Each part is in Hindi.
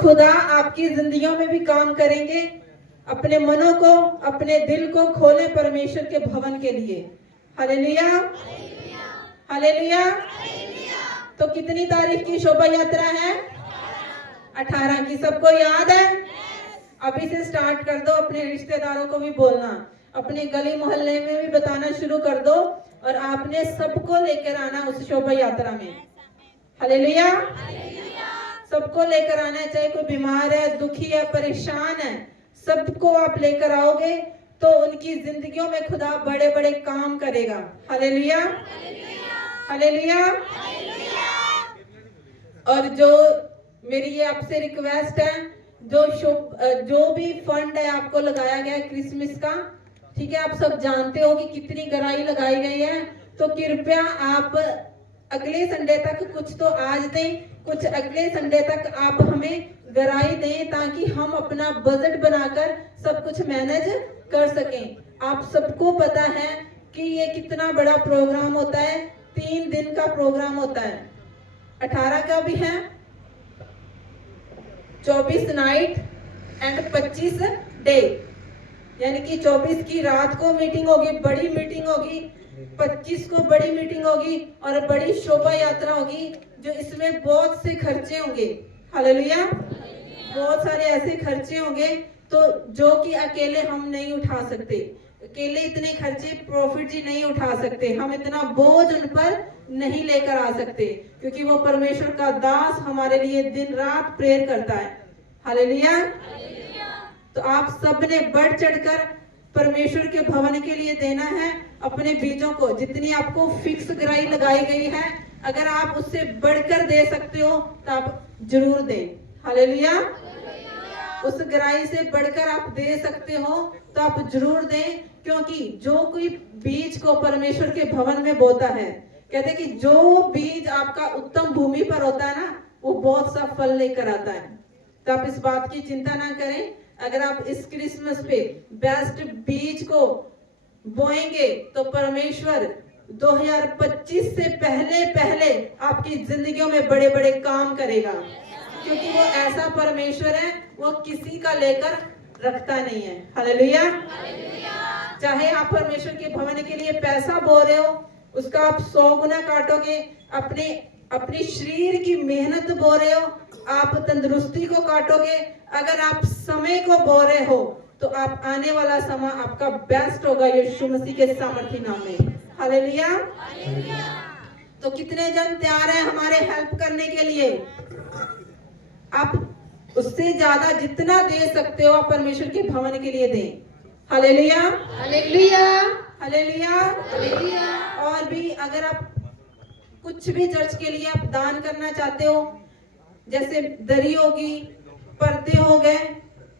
खुदा आपकी जिंदगियों में भी काम करेंगे। अपने मनों को, अपने दिल को खोले परमेश्वर के भवन के लिए। Hallelujah, hallelujah. तो कितनी तारीख की शोभा यात्रा है? 18 की। सबको याद है? अभी से स्टार्ट कर दो, अपने रिश्तेदारों को भी बोलना, अपने गली मोहल्ले में भी बताना शुरू कर दो, और आपने सबको लेकर आना उस शोभा यात्रा में। हालेलुया, सबको लेकर आना है। चाहे कोई बीमार है, दुखी है, परेशान है, सबको आप लेकर आओगे तो उनकी जिंदगियों में खुदा बड़े बड़े काम करेगा। Hallelujah, hallelujah. और जो मेरी ये आपसे रिक्वेस्ट है, जो भी फंड है आपको लगाया गया है क्रिसमस का, ठीक है, आप सब जानते हो कि कितनी गराई लगाई गई है, तो कृपया आप अगले संडे तक कुछ तो आज दें, कुछ अगले संडे तक आप हमें गराई दें, ताकि हम अपना बजट बनाकर सब कुछ मैनेज कर सकें। आप सबको पता है कि ये कितना बड़ा प्रोग्राम होता है, 3 दिन का प्रोग्राम होता है। 18 का भी है, 24 नाइट एंड 25 डे, यानी कि 24 की रात को मीटिंग होगी, बड़ी मीटिंग होगी, 25 को बड़ी मीटिंग होगी और बड़ी शोभा यात्रा होगी, जो इसमें बहुत से खर्चे होंगे। हालेलुया, बहुत सारे ऐसे खर्चे होंगे तो जो कि अकेले हम नहीं उठा सकते। अकेले इतने खर्चे प्रॉफिट जी नहीं उठा सकते, हम इतना बोझ उन पर नहीं लेकर आ सकते, क्योंकि वो परमेश्वर का दास हमारे लिए दिन रात प्रेयर करता है। हालेलुया। तो आप सब ने बढ़ चढ़कर परमेश्वर के भवन के लिए देना है अपने बीजों को। जितनी आपको फिक्स ग्राही लगाई गई है, अगर आप उससे बढ़कर दे सकते हो तो आप जरूर दें। हालेलुया। उस ग्राही से बढ़कर आप दे सकते हो तो आप जरूर दें, क्योंकि जो कोई बीज को परमेश्वर के भवन में बोता है, कहते कि जो बीज आपका उत्तम भूमि पर होता है ना, वो बहुत सा फल लेकर आता है। तो आप इस बात की चिंता ना करें। अगर आप इस क्रिसमस पे बेस्ट बीज को बोएंगे तो परमेश्वर 2025 से पहले पहले आपकी जिंदगियों में बड़े बड़े काम करेगा, क्योंकि वो ऐसा परमेश्वर है, वो किसी का लेकर रखता नहीं है। हालेलुया। चाहे आप परमेश्वर के भवन के लिए पैसा बो रहे हो, उसका आप 100 गुना काटोगे। अपनी शरीर की मेहनत बो रहे हो, आप तंदुरुस्ती को काटोगे। अगर आप समय को बो रहे हो तो आप आने वाला समय आपका बेस्ट होगा यीशु मसीह के सामर्थी नाम में। हालेलुया। तो कितने जन तैयार हैं हमारे हेल्प करने के लिए? आप उससे ज्यादा जितना दे सकते हो आप परमेश्वर के भवन के लिए दें। Hallelujah, hallelujah, hallelujah, hallelujah. और भी अगर आप कुछ भी चर्च के लिए आप दान करना चाहते हो, जैसे दरी होगी, पर्दे हो गए,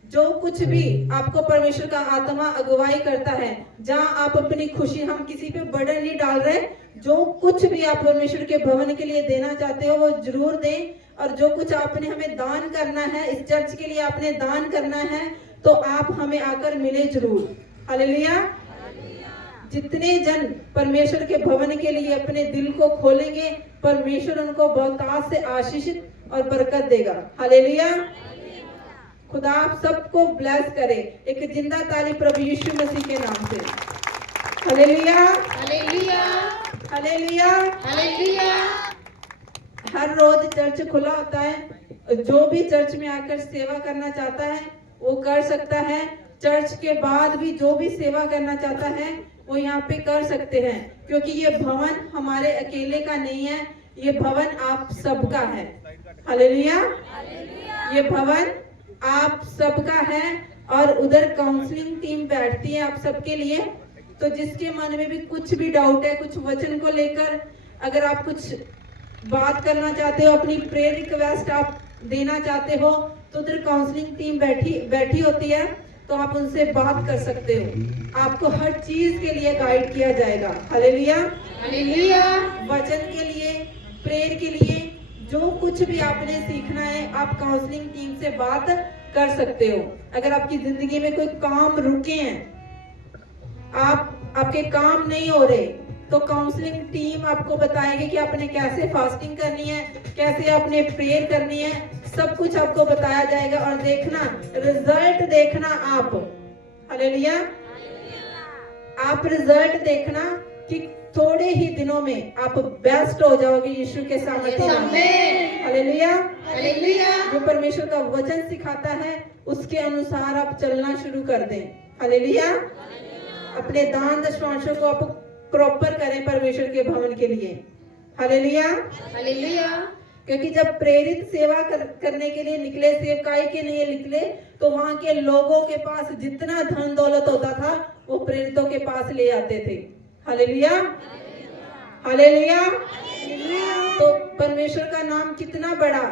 जो कुछ भी आपको परमेश्वर का आत्मा अगुवाई करता है, जहां आप अपनी खुशी, हम किसी पे बर्डन नहीं डाल रहे, जो कुछ भी आप परमेश्वर के भवन के लिए देना चाहते हो वो जरूर दें। और जो कुछ आपने हमें दान करना है, इस चर्च के लिए आपने दान करना है, तो आप हमें आकर मिले जरूर। हालेलुया। जितने जन परमेश्वर के भवन के लिए अपने दिल को खोलेंगे, परमेश्वर उनको बहुतायत से आशीष और बरकत देगा। हालेलुया। खुदा आप सबको ब्लेस करे। एक जिंदा ताली प्रभु यीशु मसीह के नाम से। Hallelujah, hallelujah, hallelujah, hallelujah. हर रोज चर्च खुला होता है, जो भी चर्च में आकर सेवा करना चाहता है वो कर सकता है। चर्च के बाद भी जो भी सेवा करना चाहता है वो यहाँ पे कर सकते हैं, क्योंकि ये भवन हमारे अकेले का नहीं है, ये भवन आप सबका है। हालेलुया। ये भवन आप सबका है और उधर काउंसलिंग टीम बैठती है आप सबके लिए। तो जिसके मन में भी कुछ भी डाउट है, कुछ वचन को लेकर अगर आप कुछ बात करना चाहते हो, अपनी प्रेयर रिक्वेस्ट आप देना चाहते हो, तो उधर काउंसलिंग टीम बैठी होती है, तो आप उनसे बात कर सकते हो। आपको हर चीज के लिए गाइड किया जाएगा। Hallelujah, hallelujah. वचन के लिए, प्रेयर के लिए, जो कुछ भी आपने सीखना है आप काउंसलिंग टीम से बात कर सकते हो। अगर आपकी जिंदगी में कोई काम रुके हैं, आपके काम नहीं हो रहे, तो काउंसलिंग टीम आपको बताएगी कि आपने कैसे फास्टिंग करनी है, कैसे आपने प्रेयर करनी है, सब कुछ आपको बताया जाएगा। और देखना, रिजल्ट देखना आप, हालेलुया, आप रिजल्ट देखना कि थोड़े ही दिनों में आप बेस्ट हो जाओगे यीशु के सामर्थ्य में। Hallelujah, hallelujah. जो परमेश्वर का वचन सिखाता है उसके अनुसार आप चलना शुरू कर दें। हालेलुया। अपने दान दशमांशों को आप प्रॉपर करें परमेश्वर के भवन के लिए। Hallelujah, hallelujah. क्योंकि जब प्रेरित सेवा करने के लिए निकले, सेवकाई के लिए निकले, तो वहां के लोगों के पास जितना धन दौलत होता था वो प्रेरितों के पास ले आते थे। Hallelujah, hallelujah. तो परमेश्वर का नाम कितना बड़ा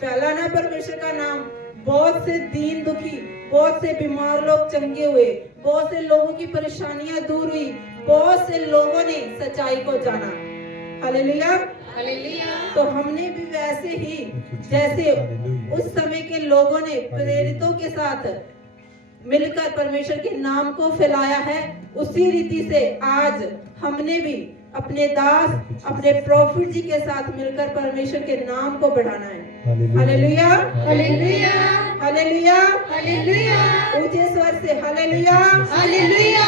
फैला ना, परमेश्वर का नाम। बहुत से दीन दुखी, बहुत से बीमार लोग चंगे हुए, बहुत से लोगों की परेशानियां दूर हुई, बहुत से लोगों ने सच्चाई को जाना। Hallelujah, hallelujah. तो हमने भी वैसे ही जैसे उस समय के लोगों ने प्रेरितों के साथ मिलकर परमेश्वर के नाम को फैलाया है, उसी रीति से आज हमने भी अपने दास, अपने प्रॉफिट जी के साथ मिलकर परमेश्वर के नाम को बढ़ाना है। Hallelujah, hallelujah, hallelujah, hallelujah. ऊंचे स्वर से हालेलुया, हालेलुया।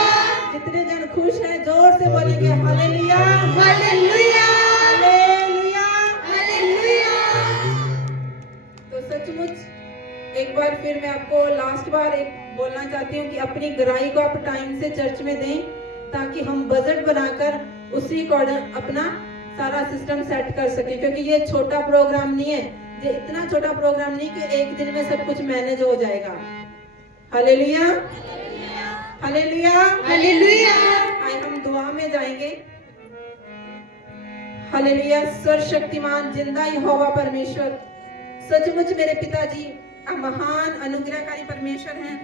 जितने जन खुश हैं जोर से बोलेंगे हालेलुया, हालेलुया, हालेलुया, हालेलुया। तो सचमुच एक बार फिर मैं आपको लास्ट बार एक बोलना चाहती हूँ कि अपनी गराई को आप टाइम से चर्च में दें, ताकि हम बजट बनाकर उसी अकॉर्डिंग अपना सारा सिस्टम सेट कर सके। क्योंकि ये छोटा प्रोग्राम नहीं है, ये इतना छोटा प्रोग्राम नहीं कि एक दिन में सब कुछ मैनेज हो जाएगा। Hallelujah, hallelujah, hallelujah. आइए हम दुआ में जाएंगे। हालेलुया। सर्वशक्तिमान जिंदा यहोवा परमेश्वर, सचमुच मेरे पिताजी आप महान अनुग्रहकारी परमेश्वर हैं।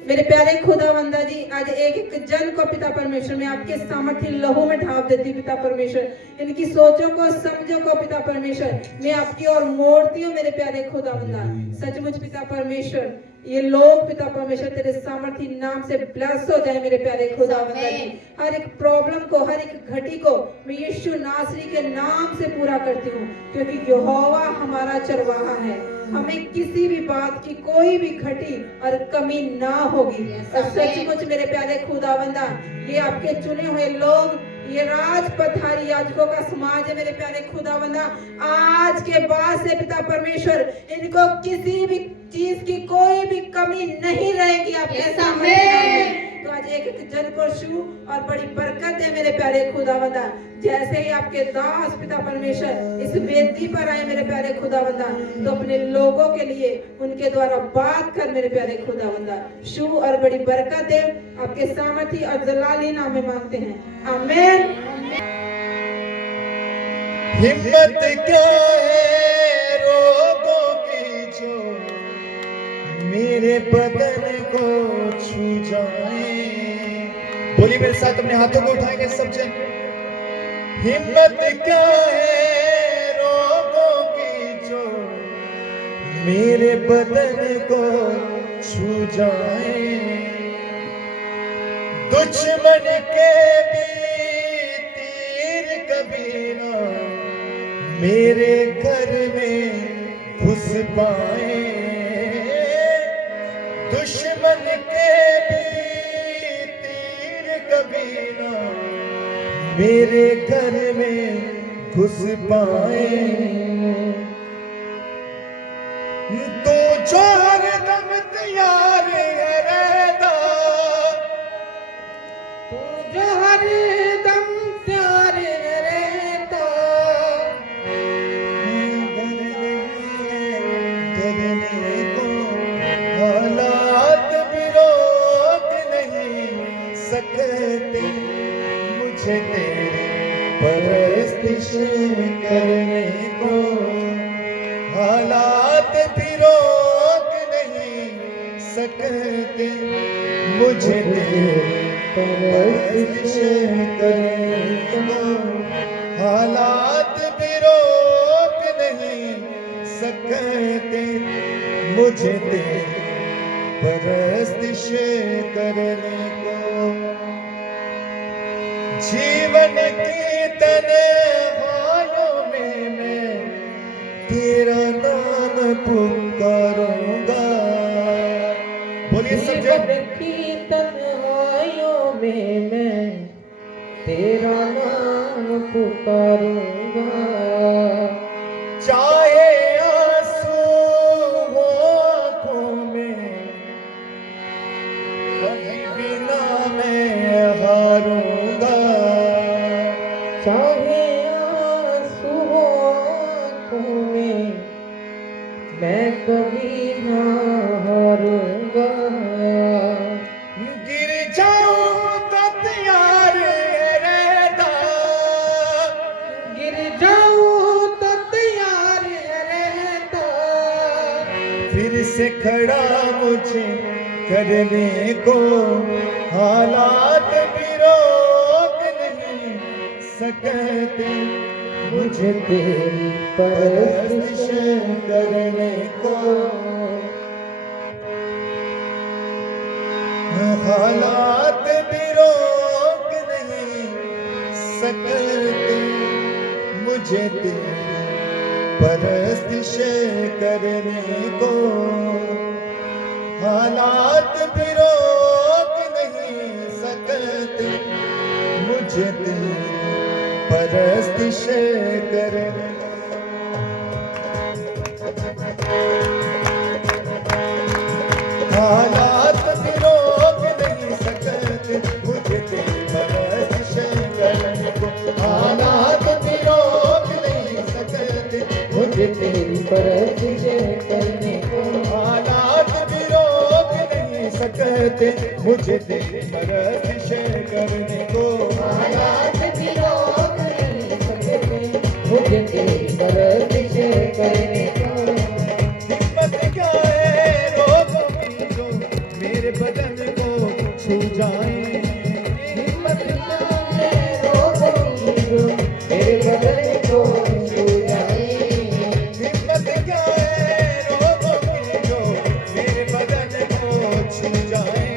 मेरे प्यारे खुदावंदा जी, आज एक एक जन को पिता परमेश्वर में आपके सामर्थ्य लहू में ढाप देती पिता परमेश्वर। इनकी सोचों को समझो को पिता परमेश्वर मैं आपकी ओर मोड़ती हूँ मेरे प्यारे खुदावंदा। सचमुच पिता परमेश्वर ये लोग पिता परमेश्वर तेरे सामर्थ्य नाम से ब्लेस हो जाए मेरे प्यारे खुदावंदा जी। हर एक प्रॉब्लम को, हर एक घटी को मैं यीशु नासरी के नाम से पूरा करती हूँ, क्योंकि यहोवा हमारा चरवाहा है। हमें किसी भी बात की कोई भी घटी और कमी ना होगी। और सचमुच मेरे प्यारे खुदावंदा ये आपके चुने हुए लोग, ये राज पथारी याजकों का समाज है मेरे प्यारे खुदावंदा। आज के बाद से पिता परमेश्वर इनको किसी भी चीज की कोई भी कमी नहीं रहेगी आपके सामने। तो आज एक एक जन को छू और बड़ी बरकत है मेरे प्यारे खुदावंदा। जैसे ही आपके दास पिता परमेश्वर इस वेदी पर आए मेरे प्यारे खुदावंदा, तो अपने लोगों के लिए उनके द्वारा बात कर मेरे प्यारे खुदावंदा। छू और बड़ी बरकत दे आपके सामर्थ्य और जलाली नाम में मांगते हैं, आमीन। हिम्मत क्या है रोगों की जो मेरे बदन को छू जाए। बोलिए मेरे साथ, अपने हाथों को उठाएंगे सब जन। हिम्मत क्या है रोगों की जो मेरे बदन को छू जाए। दुश्मन के भी तीर कभी ना मेरे घर में घुस पाए। दुश्मन के भी तीर कभी ना मेरे घर में घुस पाए। तू जो हरदम तैयार है रहता, तू जो हरदम तैयार रहता, डरने को हालात भी रोक नहीं सकते। मुझे तेरी परस्तिश करने को हालात भी रोक नहीं सकते। मुझे तेरी परस्तिश करने को हालात भी रोक नहीं सकते। मुझे तेरी परस्तिश करने को। जीवन की तन्हाइयों में मैं तेरा नाम पुकारूंगा। बोलिए सब जीवन जन। की तन्हाइयों में मैं तेरा नाम पुकारूंगा। चाहे आंसू हो आंखों में, कभी भी ना मैं हारूंगा। चाहे आंसू हो आंखों में मैं कभी ना हारूंगा। गिर जाऊं तो तैयार रहता, गिर जाऊं तो तैयार रहता। फिर से खड़ा मुझे करने को हालात भी रोक नहीं सकते। मुझे तेरी परस्तिश परस्तिश करने को हालात भी रोक नहीं सकते। मुझे तेरी परस्तिश करने को हालात भी रोक नहीं सकते। मुझे तेरी परस्तिश करने हालात भी रोक नहीं सकते। मुझे तेरी परस्तिश करने को हालात भी रोक नहीं सकते। मुझे तेरी परस्तिश करने को हालात भी रोक नहीं सकते। मुझे तेरी परस्तिश करने को हालात भी रोक नहीं सकते। मुझे तेरी परस्तिश करने को हिम्मत क्या है रोगों की जो मेरे बदन को छू जाए। हिम्मत क्या है रोगों की जो मेरे बदन को छू जाए। हिम्मत क्या है रोगों की जो मेरे बदन को छू जाए।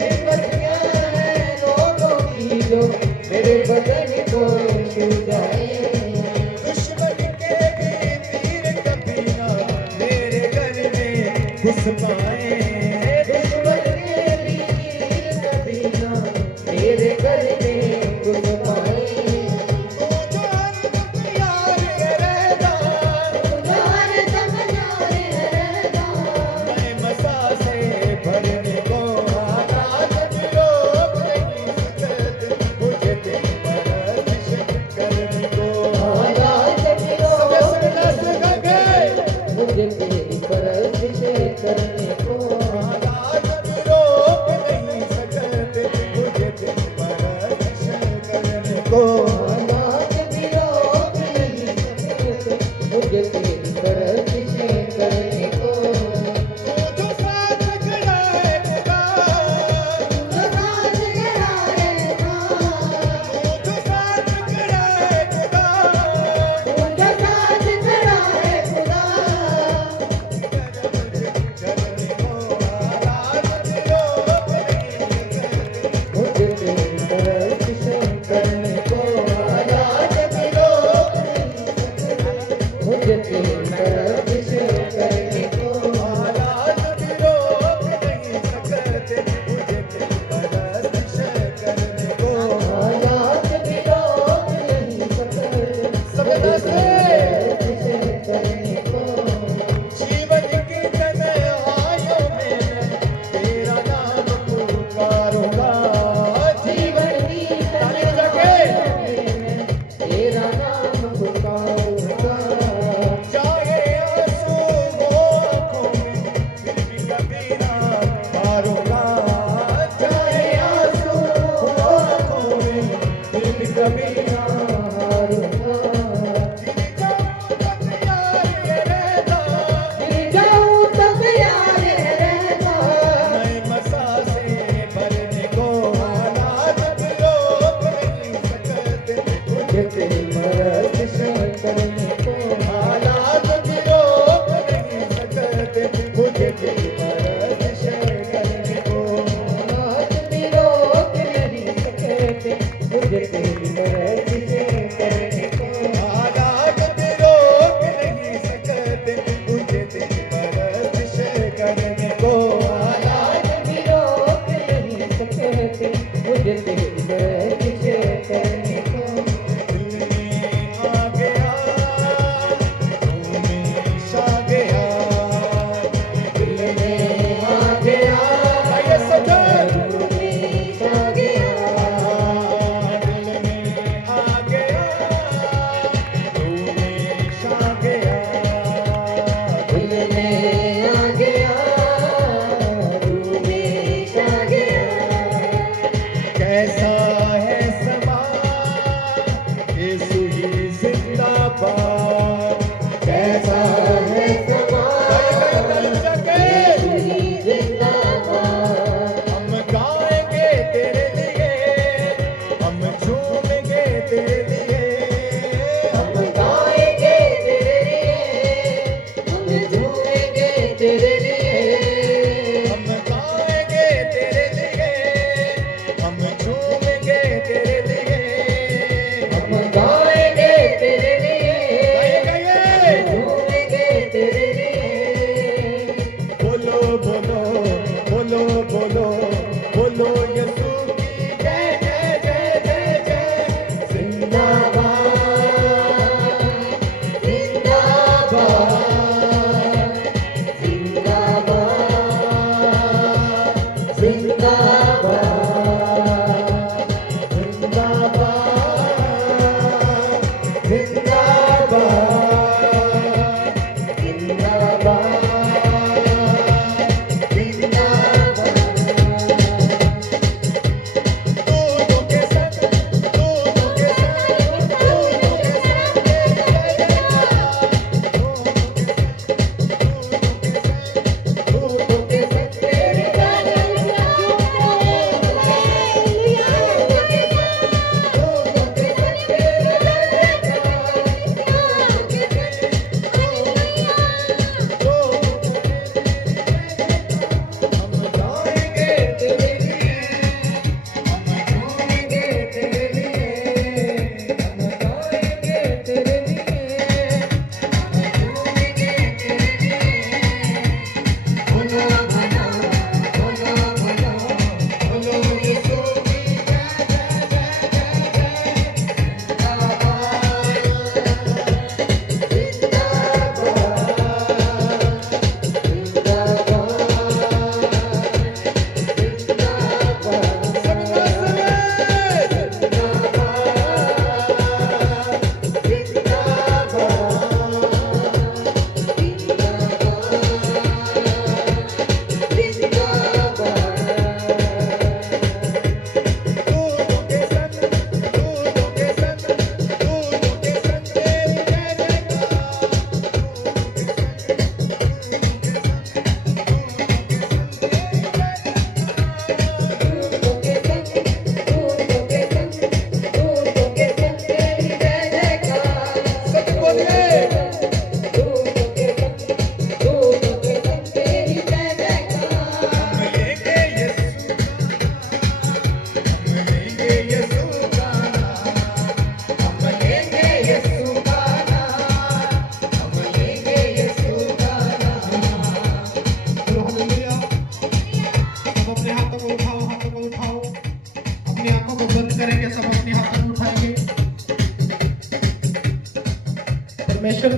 हिम्मत क्या है रोगों की जो मेरे बदन को छू जाए। दुश्मन के भी तीर कभी ना मेरे घर में घुस पाए। दुश्मन के भी तीर कभी ना मेरे घर में घुस पाए। तू जो हरदम यार रहता, जो हरदम यार रहता। मैं मसा से भरने को हालात भी रोक नहीं सकते। मुझे तेरी परस्तिश करने को हालात भी रोक सबसे गए मुझे तेरी परस्तिश करने को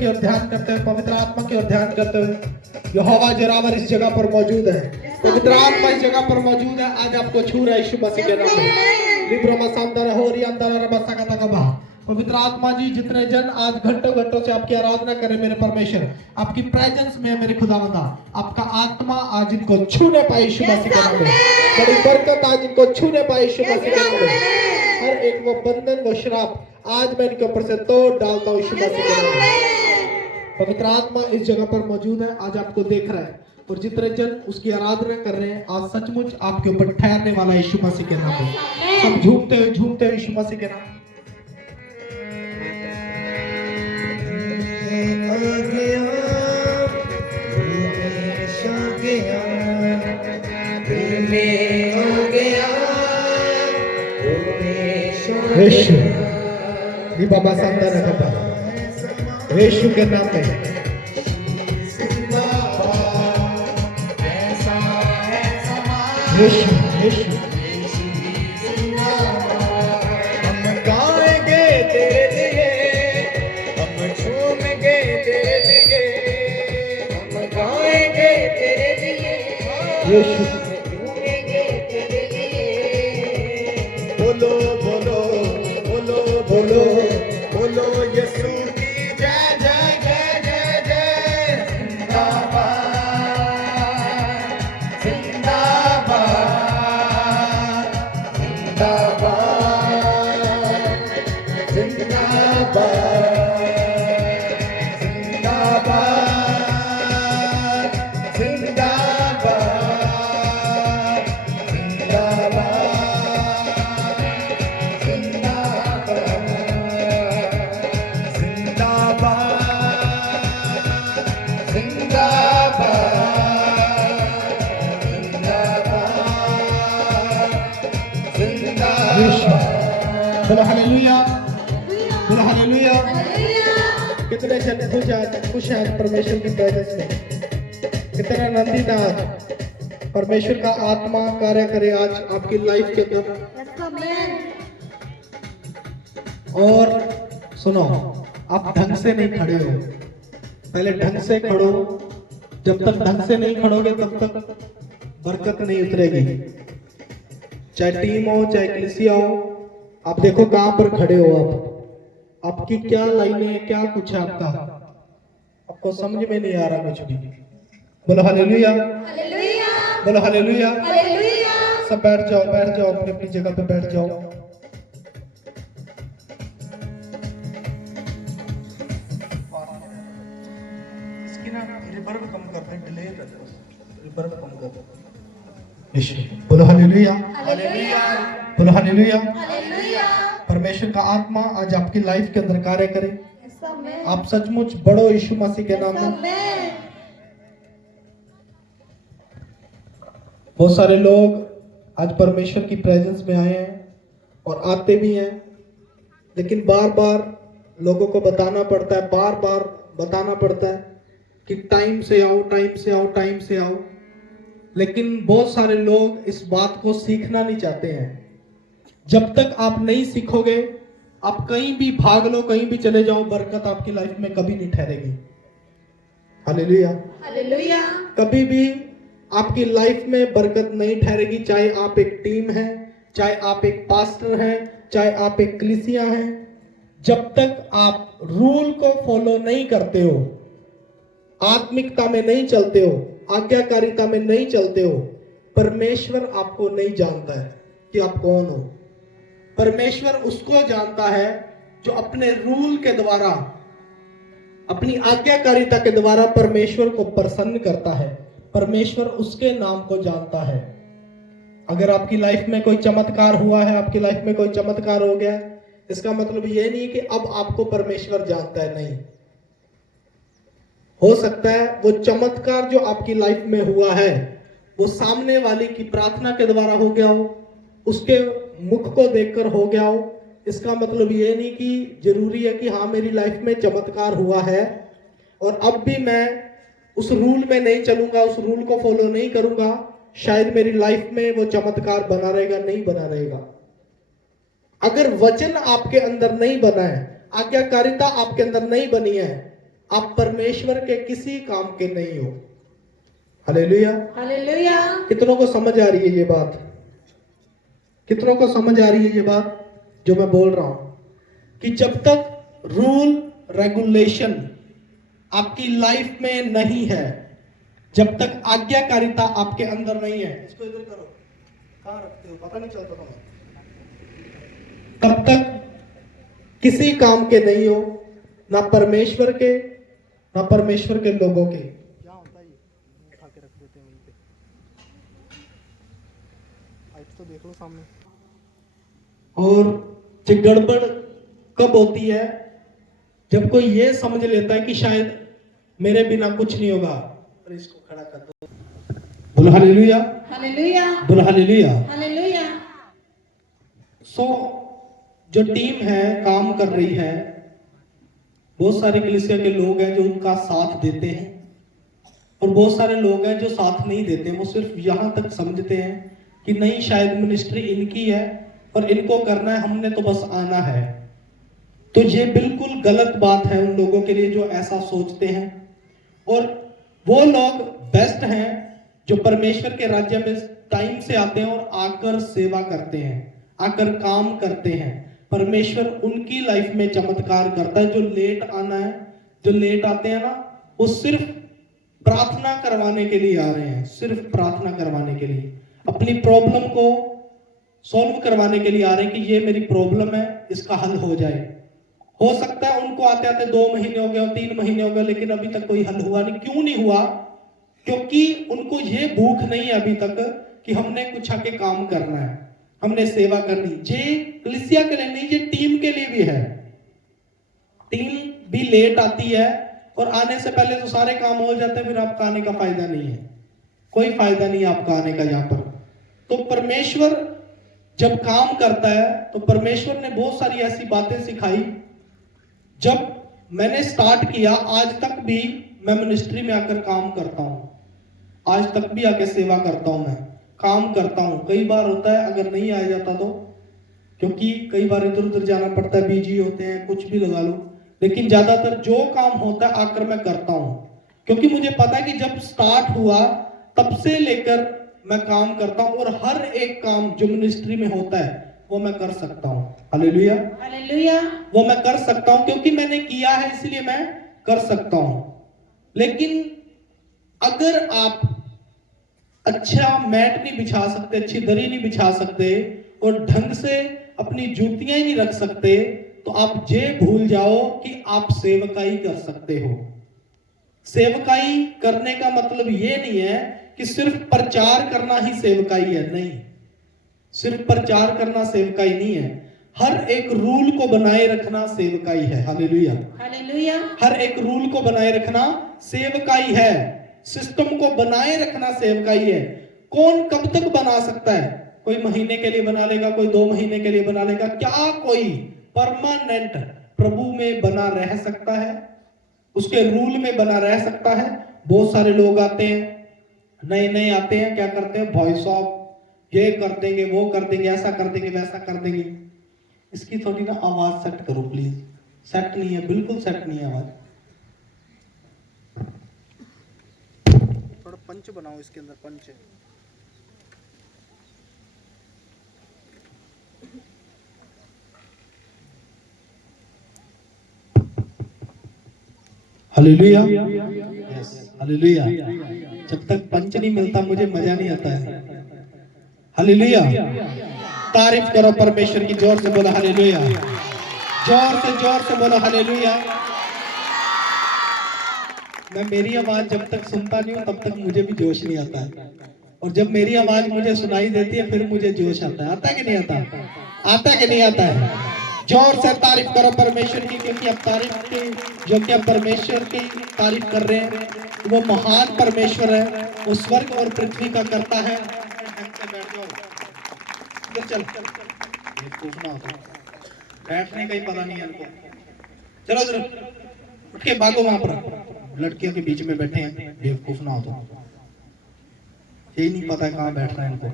की ओर ध्यान करते हुए, पवित्र आत्मा की ओर ध्यान करते हुए, यहोवा जरावर इस जगह पर मौजूद है। पवित्र आत्मा इस जगह पर मौजूद है। आज आपको छू रहा है यीशु मसीह के नाम में। लिब्रो मसांदर हो री अंदर रबसा का तकबा। पवित्र आत्मा जी, जितने जन आज घंटों घंटों से आपकी आराधना करें मेरे परमेश्वर, आपकी प्रेजेंस में मेरे खुदावंदा, आपका आत्मा आज इनको छूने पाए यीशु मसीह के नाम में। बड़ी बरकत आज इनको छूने पाए यीशु मसीह के नाम में। हर एक वो बंधन, वो श्राप आज मैं इनके ऊपर से तोड़ डालता हूँ यीशु मसीह के नाम में। पवित्र आत्मा इस जगह पर मौजूद है, आज आपको देख रहा है, और जितने जन उसकी आराधना कर रहे हैं आज सचमुच आपके ऊपर ठहरने वाला यीशु मसीह के नाम में। सब झूमते हुए यीशु मसीह के नाम। यीशु जी बाबा सांदा रखता यीशु के नाम में। यीशु यीशु हम गाएंगे तेरे लिए, हम झूमेंगे तेरे लिए, हम गाएंगे तेरे लिए, यीशु झूमेंगे तेरे लिए। बोलो बोलो बोलो बोलो बोलो यीशु की जय जय जय जय जय। जिंदाबाद जिंदाबाद जिंदाबाद जिंदाबाद जिंदाबाद जिंदाबाद बोलो हालेलुया, बोलो हालेलुया। कितने जन खुश हैं परमेश्वर की प्रेजेंस में, कितने आनंदित हैं आज। परमेश्वर का आत्मा कार्य करे आज आपकी लाइफ के अंदर। और सुनो, आप ढंग से नहीं खड़े हो, पहले ढंग से खड़ो। जब तक ढंग से नहीं खड़ोगे तब तक बरकत नहीं उतरेगी। चाहे टीम हो चाहे कलीसिया हो, आप देखो कहां पर खड़े हो आप, आपकी क्या लाइनें है, क्या कुछ है आपका, आपको समझ में नहीं आ रहा कुछ भी। बोलो हालेलुया, बोलो हालेलुया। सब बैठ जाओ अपनी अपनी जगह पे बैठ जाओ। इसकी ना रिवर्ब कम कर दे, डिले रहता है, रिवर्ब कम कर दे। बोलो हालेलुया, बोलो हालेलुया। परमेश्वर का आत्मा आज आपकी लाइफ के अंदर कार्य करे। आप सचमुच बड़ो यीशु मसीह के नाम में। बहुत सारे लोग आज परमेश्वर की प्रेजेंस में आए हैं और आते भी हैं, लेकिन बार बार लोगों को बताना पड़ता है, बार बार बताना पड़ता है कि टाइम से आओ, टाइम से आओ, टाइम से आओ। लेकिन बहुत सारे लोग इस बात को सीखना नहीं चाहते हैं। जब तक आप नहीं सीखोगे, आप कहीं भी भाग लो, कहीं भी चले जाओ, बरकत आपकी लाइफ में कभी नहीं ठहरेगी। Hallelujah, hallelujah. कभी भी आपकी लाइफ में बरकत नहीं ठहरेगी, चाहे आप एक टीम है, चाहे आप एक पास्टर हैं, चाहे आप एक कलीसिया हैं। जब तक आप रूल को फॉलो नहीं करते हो, आत्मिकता में नहीं चलते हो, आज्ञाकारिता में नहीं चलते हो, परमेश्वर आपको नहीं जानता है कि आप कौन हो। परमेश्वर उसको जानता है जो अपने रूल के द्वारा, अपनी आज्ञाकारिता के द्वारा परमेश्वर को प्रसन्न करता है। परमेश्वर उसके नाम को जानता है। अगर आपकी लाइफ में कोई चमत्कार हुआ है, आपकी लाइफ में कोई चमत्कार हो गया, इसका मतलब ये नहीं कि अब आपको परमेश्वर जानता है, नहीं। हो सकता है वो चमत्कार जो आपकी लाइफ में हुआ है वो सामने वाले की प्रार्थना के द्वारा हो गया हो, उसके मुख को देखकर हो गया हो। इसका मतलब ये नहीं कि जरूरी है कि हाँ मेरी लाइफ में चमत्कार हुआ है और अब भी मैं उस रूल में नहीं चलूंगा, उस रूल को फॉलो नहीं करूंगा, शायद मेरी लाइफ में वो चमत्कार बना रहेगा, नहीं बना रहेगा। अगर वचन आपके अंदर नहीं बना है, आज्ञाकारिता आपके अंदर नहीं बनी है, आप परमेश्वर के किसी काम के नहीं हो। हालेलुया। हालेलुया। कितनों को समझ आ रही है ये बात? कितनों को समझ आ रही है ये बात जो मैं बोल रहा हूं? कि जब तक रूल रेगुलेशन आपकी लाइफ में नहीं है, जब तक आज्ञाकारिता आपके अंदर नहीं है, इसको इधर करो, कहां रखते हो पता नहीं चलता तुम्हें, तब तक किसी काम के नहीं हो, ना परमेश्वर के ना परमेश्वर के लोगों के। क्या होता है ये? उठा के रख देते हैं वहीं पे, आइट तो देख लो सामने। और ये गड़बड़ कब होती है? जब कोई ये समझ लेता है कि शायद मेरे बिना कुछ नहीं होगा। और इसको खड़ा कर दो, बोलो हालेलुया। हालेलुया। बोलो हालेलुया। हालेलुया। सो जो टीम है काम कर रही है, बहुत सारे कलीसिया के लोग हैं जो उनका साथ देते हैं, और बहुत सारे लोग हैं जो साथ नहीं देते। वो सिर्फ यहां तक समझते हैं कि नहीं शायद मिनिस्ट्री इनकी है और इनको करना है, हमने तो बस आना है। तो ये बिल्कुल गलत बात है उन लोगों के लिए जो ऐसा सोचते हैं। और वो लोग बेस्ट हैं जो परमेश्वर के राज्य में टाइम से आते हैं और आकर सेवा करते हैं, आकर काम करते हैं। परमेश्वर उनकी लाइफ में चमत्कार करता है। जो लेट आना है, जो लेट आते हैं ना, वो सिर्फ प्रार्थना करवाने के लिए आ रहे हैं, सिर्फ प्रार्थना करवाने के लिए, अपनी प्रॉब्लम को सॉल्व करवाने के लिए आ रहे हैं कि ये मेरी प्रॉब्लम है, इसका हल हो जाए। हो सकता है उनको आते आते 2 महीने हो गए, 3 महीने हो गए, लेकिन अभी तक कोई हल हुआ नहीं। क्यों नहीं हुआ? क्योंकि उनको ये भूख नहीं है अभी तक कि हमने कुछ आके काम करना है, हमने सेवा करनी। ये कलीसिया के लिए नहीं, ये टीम के लिए भी है। टीम भी लेट आती है और आने से पहले तो सारे काम हो जाते हैं, फिर आपका आने का फायदा नहीं है, कोई फायदा नहीं है आपका आने का यहाँ पर। तो परमेश्वर जब काम करता है तो परमेश्वर ने बहुत सारी ऐसी बातें सिखाई। जब मैंने स्टार्ट किया, आज तक भी मैं मिनिस्ट्री में आकर काम करता हूं, आज तक भी आके सेवा करता हूं, मैं काम करता हूं। कई बार होता है अगर नहीं आ जाता तो, क्योंकि कई बार इधर उधर जाना पड़ता है, बिजी होते हैं, कुछ भी लगा लो, लेकिन ज्यादातर जो काम होता है आकर मैं करता हूं। क्योंकि मुझे पता है कि जब स्टार्ट हुआ तब से लेकर मैं काम करता हूं, और हर एक काम जो मिनिस्ट्री में होता है वो मैं कर सकता हूं। हालेलुया। हालेलुया। वो मैं कर सकता हूं क्योंकि मैंने किया है, इसलिए मैं कर सकता हूं। लेकिन अगर आप अच्छा मैट नहीं बिछा सकते, अच्छी दरी नहीं बिछा सकते, और ढंग से अपनी जूतियां ही नहीं रख सकते, तो आप ये भूल जाओ कि आप सेवकाई कर सकते हो। सेवकाई करने का मतलब ये नहीं है कि सिर्फ प्रचार करना ही सेवकाई है, नहीं, सिर्फ प्रचार करना सेवकाई नहीं है। हर एक रूल को बनाए रखना सेवकाई है। हालेलुया। हालेलुया। हर एक रूल को बनाए रखना सेवकाई है, सिस्टम को बनाए रखना सेवकाई है। कौन कब तक बना सकता है? कोई महीने के लिए बना लेगा, कोई 2 महीने के लिए बना लेगा। क्या कोई परमानेंट प्रभु में बना रह सकता है, उसके रूल में बना रह सकता है? बहुत सारे लोग आते हैं, नए नए आते हैं, क्या करते हैं, वॉइस ऑफ ये कर देंगे, वो कर देंगे, ऐसा कर देंगे, वैसा कर देंगे। इसकी थोड़ी ना आवाज सेट करो प्लीज। सेट नहीं है, बिल्कुल सेट नहीं है आवाज। थोड़ा पंच बनाओ इसके अंदर, पंच। हालेलुया। Yes, hallelujah. जब तक पंच नहीं मिलता मुझे मजा नहीं आता है। हालेलुया। तारीफ करो परमेश्वर की, जोर से बोलो हालेलुया, जोर से बोलो हालेलुया। मैं मेरी आवाज जब तक सुनता नहीं हूं तब तक मुझे भी जोश नहीं आता है, और जब मेरी आवाज मुझे सुनाई देती है फिर मुझे जोश आता है। आता है कि नहीं आता? आता है कि नहीं आता है? जोर से तारीफ करो परमेश्वर की, क्योंकि अब तारीफ की, जो कि अब परमेश्वर की तारीफ कर रहे हैं, वो महान परमेश्वर है, वो स्वर्ग और पृथ्वी का करता है। बैठ जाओ, चल पूछना होता, बैठने का ही पता नहीं है इनको। चलो चलो उठ के भागो, वहां पर लड़कियों के बीच में बैठे हैं, बेवकूफ ना हो तो। यही नहीं पता है कहाँ बैठना है इनको।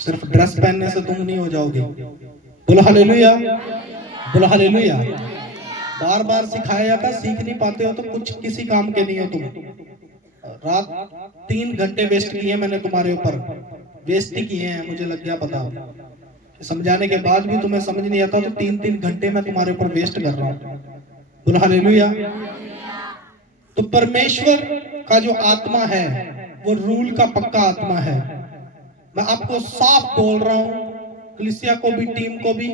सिर्फ ड्रेस पहनने से तुम नहीं हो जाओगे। बोलो हालेलुया, बोलो हालेलुया। बार बार सिखाया जाता, सीख नहीं पाते हो तो कुछ किसी काम के नहीं हो तुम। रात 3 घंटे वेस्ट किए मैंने तुम्हारे ऊपर, वेस्ट ही किए हैं, मुझे लग गया पता। समझाने के बाद भी तुम्हें समझ नहीं आता तो 3-3 घंटे मैं तुम्हारे ऊपर वेस्ट कर रहा हूँ। बोलो हालेलुया। तो परमेश्वर का जो आत्मा है वो रूल का पक्का आत्मा है। मैं आपको साफ बोल रहा हूँ, कलीसिया को भी, टीम को भी,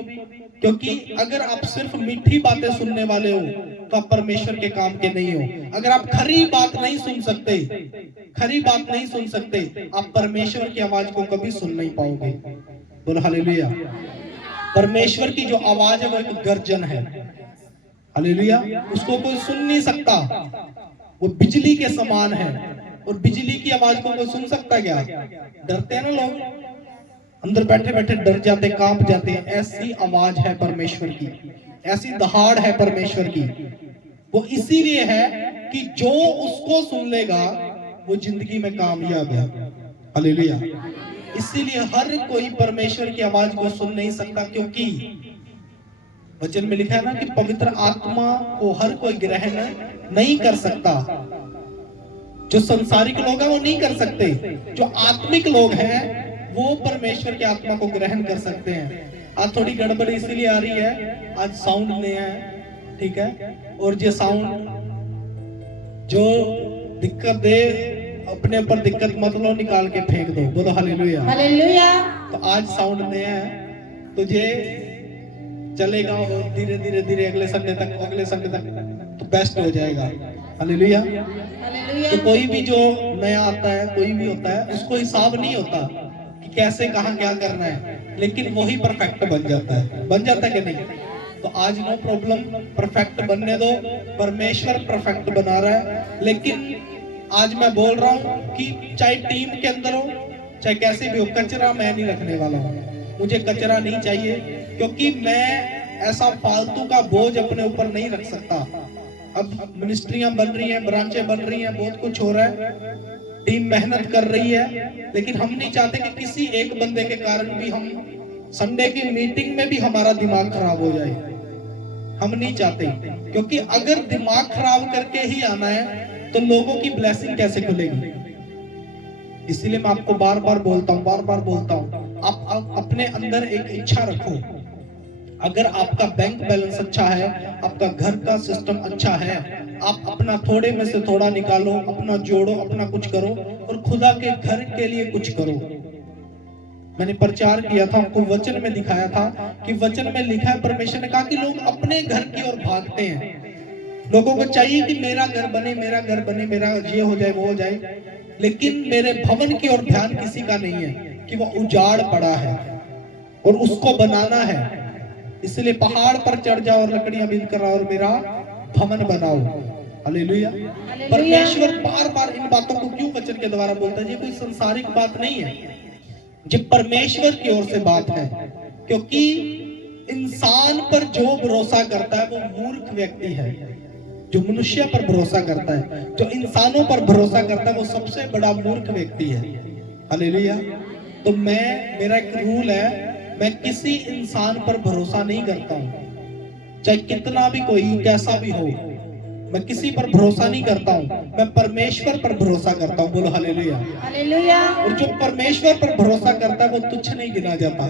क्योंकि अगर आप सिर्फ मीठी बातें सुनने वाले हो तो आप परमेश्वर के काम के नहीं हो। अगर आप खरी बात नहीं सुन सकते, खरी बात नहीं सुन सकते, आप परमेश्वर की आवाज को कभी सुन नहीं पाओगे। बोलो हालेलुया। परमेश्वर की जो आवाज है वो एक गर्जन है, हालेलुया, उसको कोई सुन नहीं सकता। वो बिजली के समान है, और बिजली की आवाज को कोई सुन सकता क्या? डरते हैं ना लोग, अंदर बैठे बैठे डर जाते, कांप जाते हैं। ऐसी आवाज है परमेश्वर की, ऐसी दहाड़ है परमेश्वर की। वो इसीलिए है कि जो उसको सुन लेगा वो जिंदगी में कामयाब है, हालेलुया। इसीलिए हर कोई परमेश्वर की आवाज को सुन नहीं सकता, क्योंकि वचन में लिखा है ना कि पवित्र आत्मा को हर कोई ग्रहण नहीं कर सकता। जो संसारिक लोग हैं वो नहीं कर सकते, जो आत्मिक लोग हैं वो परमेश्वर की आत्मा को ग्रहण कर सकते हैं। आज थोड़ी गड़बड़ इसीलिए आ रही है, आज साउंड नहीं है, ठीक है, और ये साउंड जो दिक्कत दे अपने ऊपर दिक्कत मत लो, निकाल के फेंक दो। बोलो हालेलुया, हालेलुया। तो आज साउंड नहीं है, तुझे चलेगा और धीरे धीरे धीरे अगले संडे तक तो बेस्ट हो जाएगा, हालेलुया। तो कोई भी जो नया आता है, कोई भी होता है, उसको हिसाब नहीं होता कि कैसे कहाँ क्या करना है, लेकिन वही परफेक्ट बन जाता है कि नहीं? तो आज नो प्रॉब्लम, परफेक्ट बनने दो, परमेश्वर परफेक्ट बना रहा है। लेकिन आज मैं बोल रहा हूँ कि चाहे टीम के अंदर हो, चाहे कैसे भी हो, कचरा मैं नहीं रखने वाला हूँ। मुझे कचरा नहीं चाहिए, क्योंकि मैं ऐसा फालतू का बोझ अपने ऊपर नहीं रख सकता। अब मिनिस्ट्रियां बन रही हैं, ब्रांचें बन रही हैं, बहुत कुछ हो रहा है, टीम मेहनत कर रही है, लेकिन हम नहीं चाहते कि किसी एक बंदे के कारण भी हम संडे की मीटिंग में भी हमारा दिमाग खराब हो जाए। हम नहीं चाहते, क्योंकि अगर दिमाग खराब करके ही आना है तो लोगों की ब्लेसिंग कैसे खुलेगी? इसलिए मैं आपको बार बार बोलता हूँ, आप अपने अंदर एक इच्छा रखो। अगर आपका बैंक बैलेंस अच्छा है, आपका घर का सिस्टम अच्छा है, आप अपना थोड़े में से थोड़ा निकालो, अपना जोड़ो, अपना कुछ करो और खुदा के घर के लिए कुछ करो। मैंने प्रचार किया था, आपको वचन में दिखाया था कि वचन में लिखा है, परमेश्वर ने कहा कि लोग अपने घर की ओर भागते हैं। लोगों को चाहिए कि मेरा घर बने, मेरा घर बने, मेरा ये हो जाए, वो हो जाए, लेकिन मेरे भवन की ओर ध्यान किसी का नहीं है कि वो उजाड़ पड़ा है और उसको बनाना है। इसलिए पहाड़ पर चढ़ जाओ और लकड़ियां बीन कर और मेरा भवन बनाओ, हालेलुया। परमेश्वर बार बार इन बातों को क्यों वचन के द्वारा बोलता है? ये कोई संसारिक बात नहीं है, ये परमेश्वर की ओर से बात है। क्योंकि इंसान पर जो भरोसा करता है वो मूर्ख व्यक्ति है। जो मनुष्य पर भरोसा करता है, जो इंसानों पर भरोसा करता है, वो सबसे बड़ा मूर्ख व्यक्ति है, हालेलुया। तो मेरा एक रूल है, मैं किसी इंसान पर भरोसा नहीं करता हूँ, चाहे कितना भी कोई कैसा भी हो, मैं किसी पर भरोसा नहीं करता हूँ, मैं परमेश्वर पर भरोसा करता हूँ। बोलो हालेलुया, हालेलुया। और जो परमेश्वर पर भरोसा करता है वो तुच्छ नहीं गिना जाता।